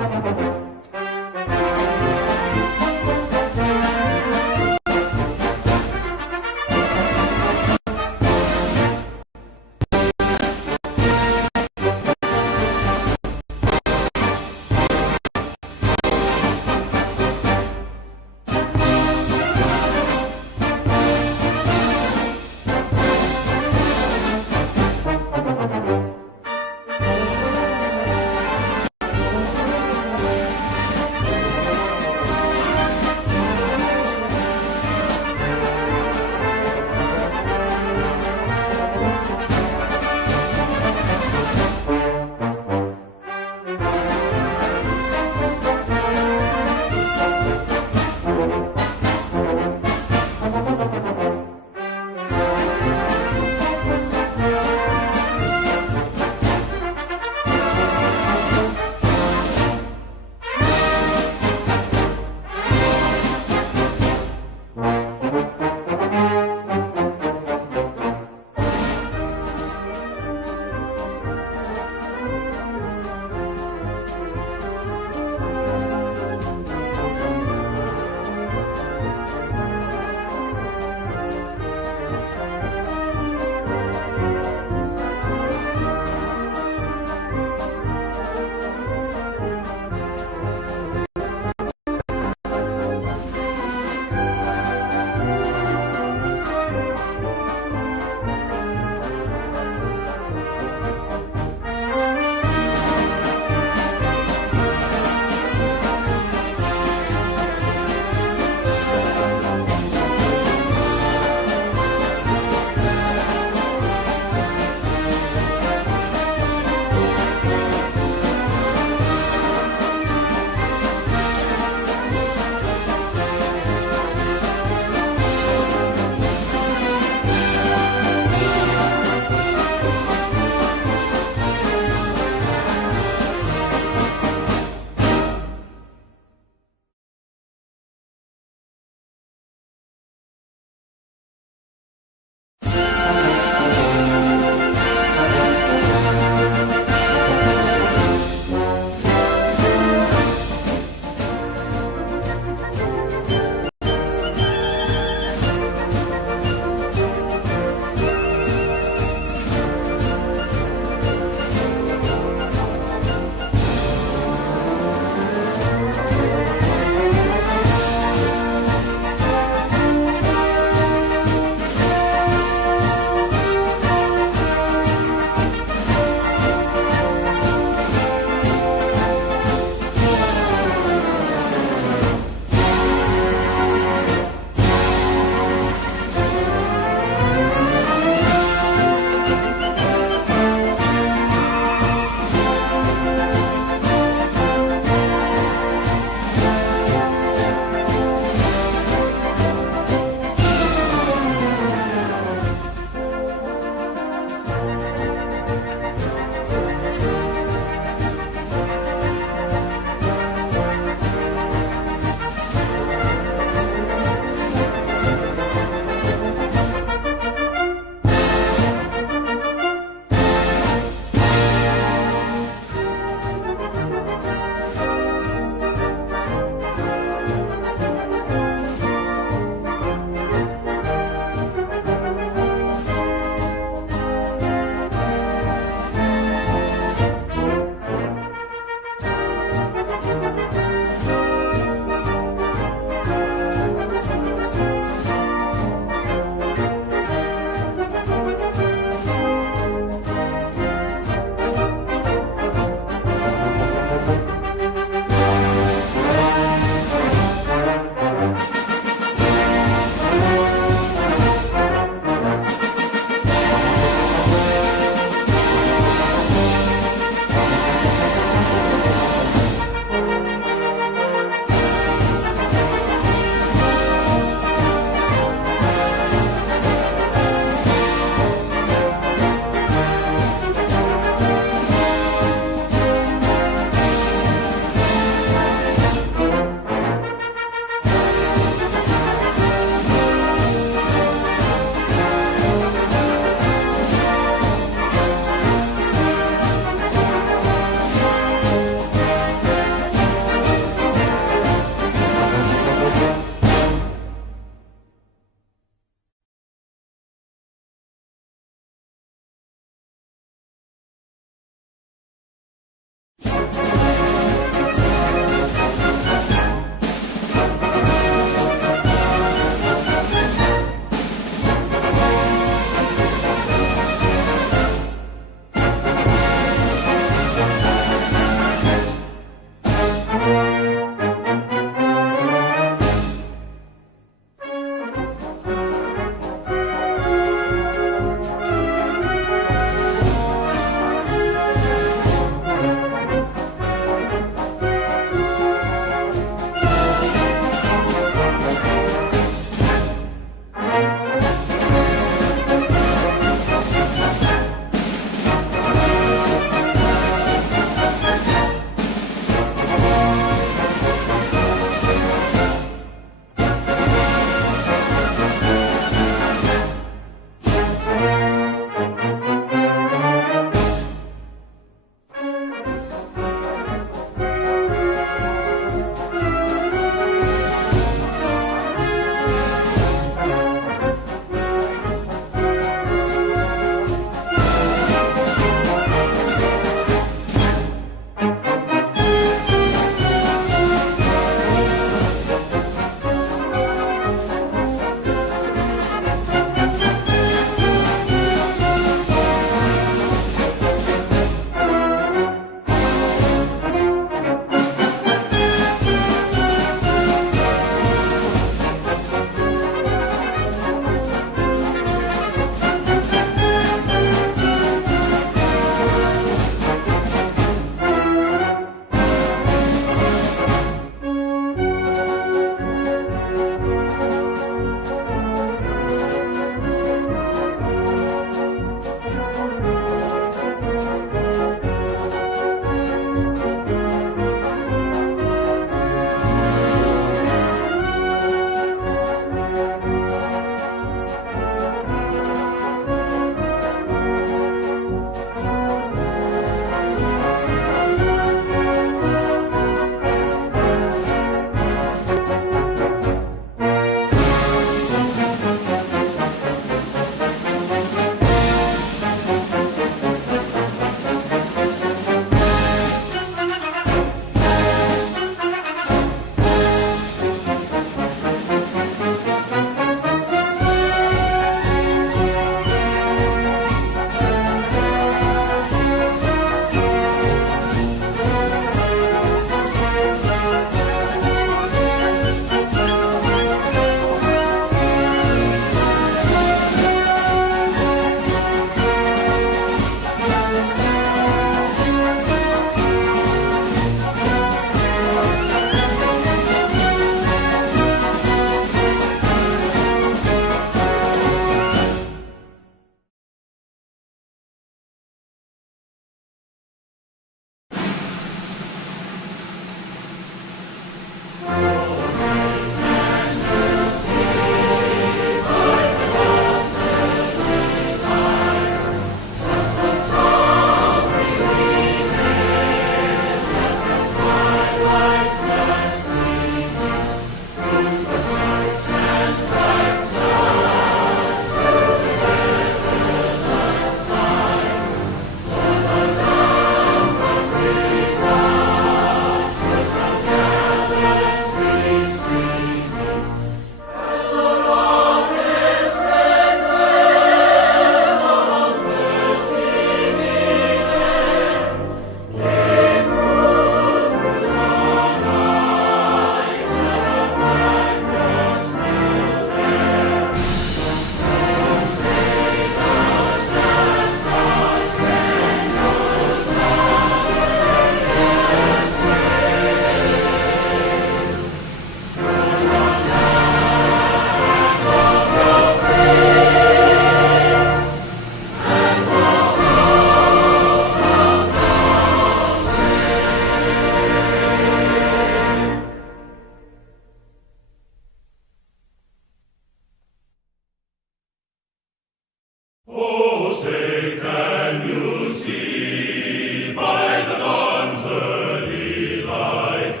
Oh, say, can you see by the dawn's early light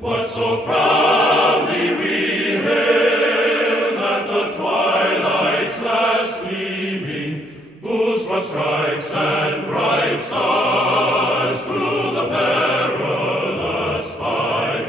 what so proudly we hailed at the twilight's last gleaming, whose broad stripes and bright stars through the perilous fight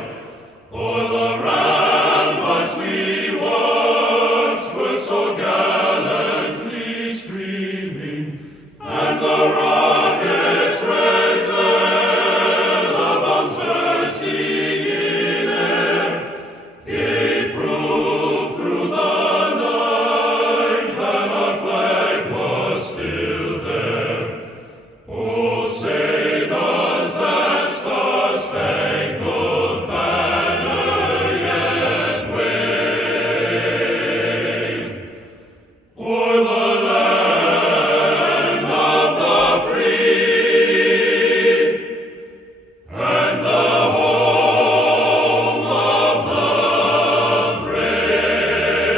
o'er the ramparts we watched were so gallantly streaming, and the rockets' red glare, the bombs bursting in air, gave proof through the night that our flag was still there. Oh, say, does that star-spangled banner yet wave o'er the land of the free and the home of the brave?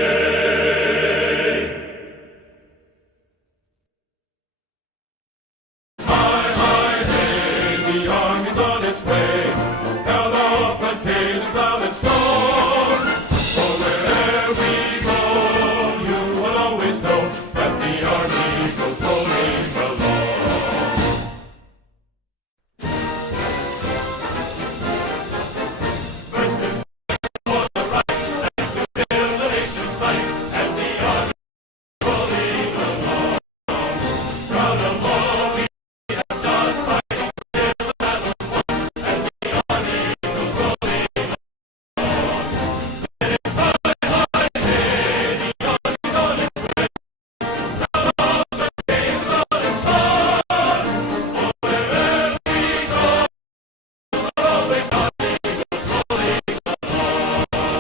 High, high, hey, the army's on its way. Count off the cages out and strong. For wherever we go, you will always know that the army goes rolling along. First to fight for the right and to build the nation's fight, and the army rolling along. Proud of all we have done, fighting till the battle's won, and the army goes rolling along. And it's high, high, hey, the army's on its way. Count off the games on its front. For wherever we go, always army goes rolling along.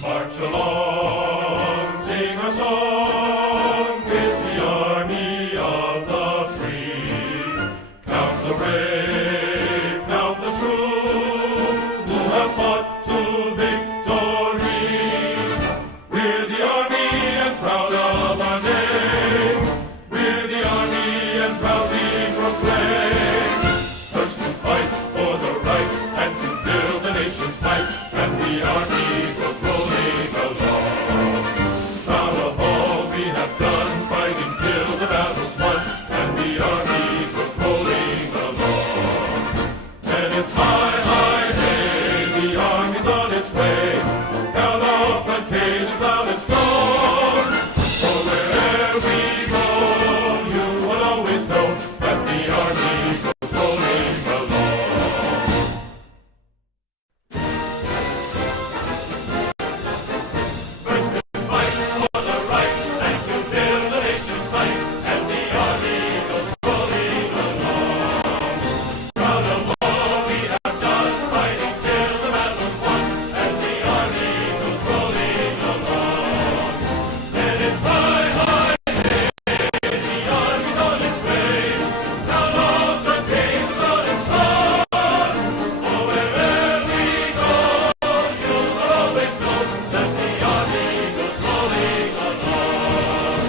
March along, sing a song with the army of the free. Count the brave, count the true, who have fought to victory. We're the army and proud of our name. We're the army and proudly proclaim. First to fight for the right and to build the nation's might, and the army goes rolling along. Proud of all we have done, fighting till the battle's won, and the army goes rolling along. And it's high, high, hey, the army's on its way. Count off the cages loud and strong. For wherever we go, you will always know that the army goes rolling along. First to fight for the right and to build the nation's might, and the army goes rolling along. Proud of all we have done, fighting till the battle's won, and the army goes rolling along. And it's high, high, hey, the army's on its way. Count off the games on its front. For wherever we go, you will always know that the army goes rolling along.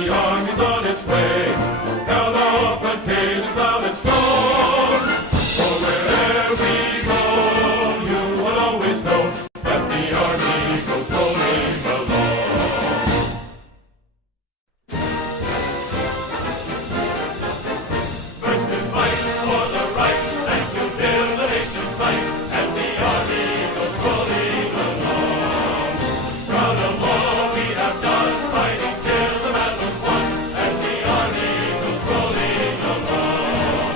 the army's on its way. Now the front page is out and strong. For wherever we go, you will always know that the army goes rolling along. First to fight for the right and to build the nation's might, and the army goes rolling along. Proud of all we have done, fighting till the battle's won, and the army goes rolling along.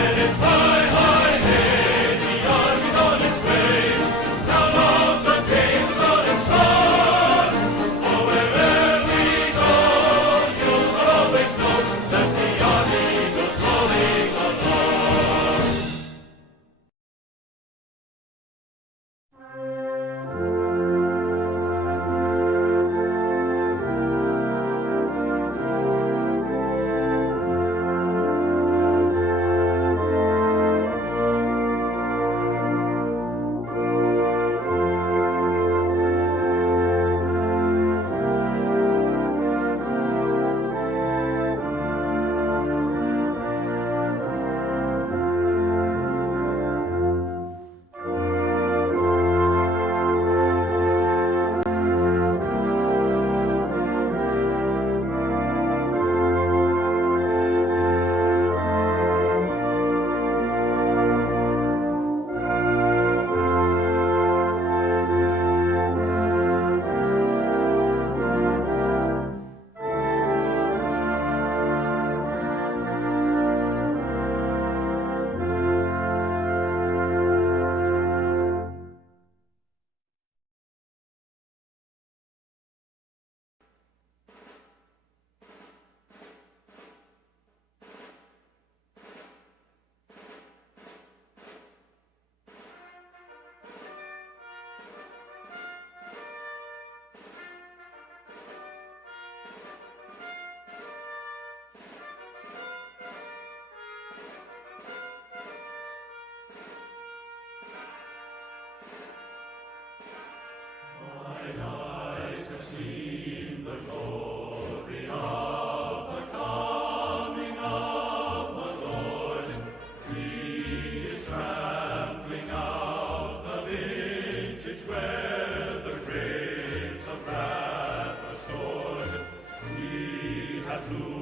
And it's high, high, hey, the army's on its way. Down off the games on its run. For wherever we go, you will always know that the army goes rolling along. Mine eyes have seen the glory of the coming of the Lord. He is trampling out the vintage where the grapes of wrath are stored. He hath loosed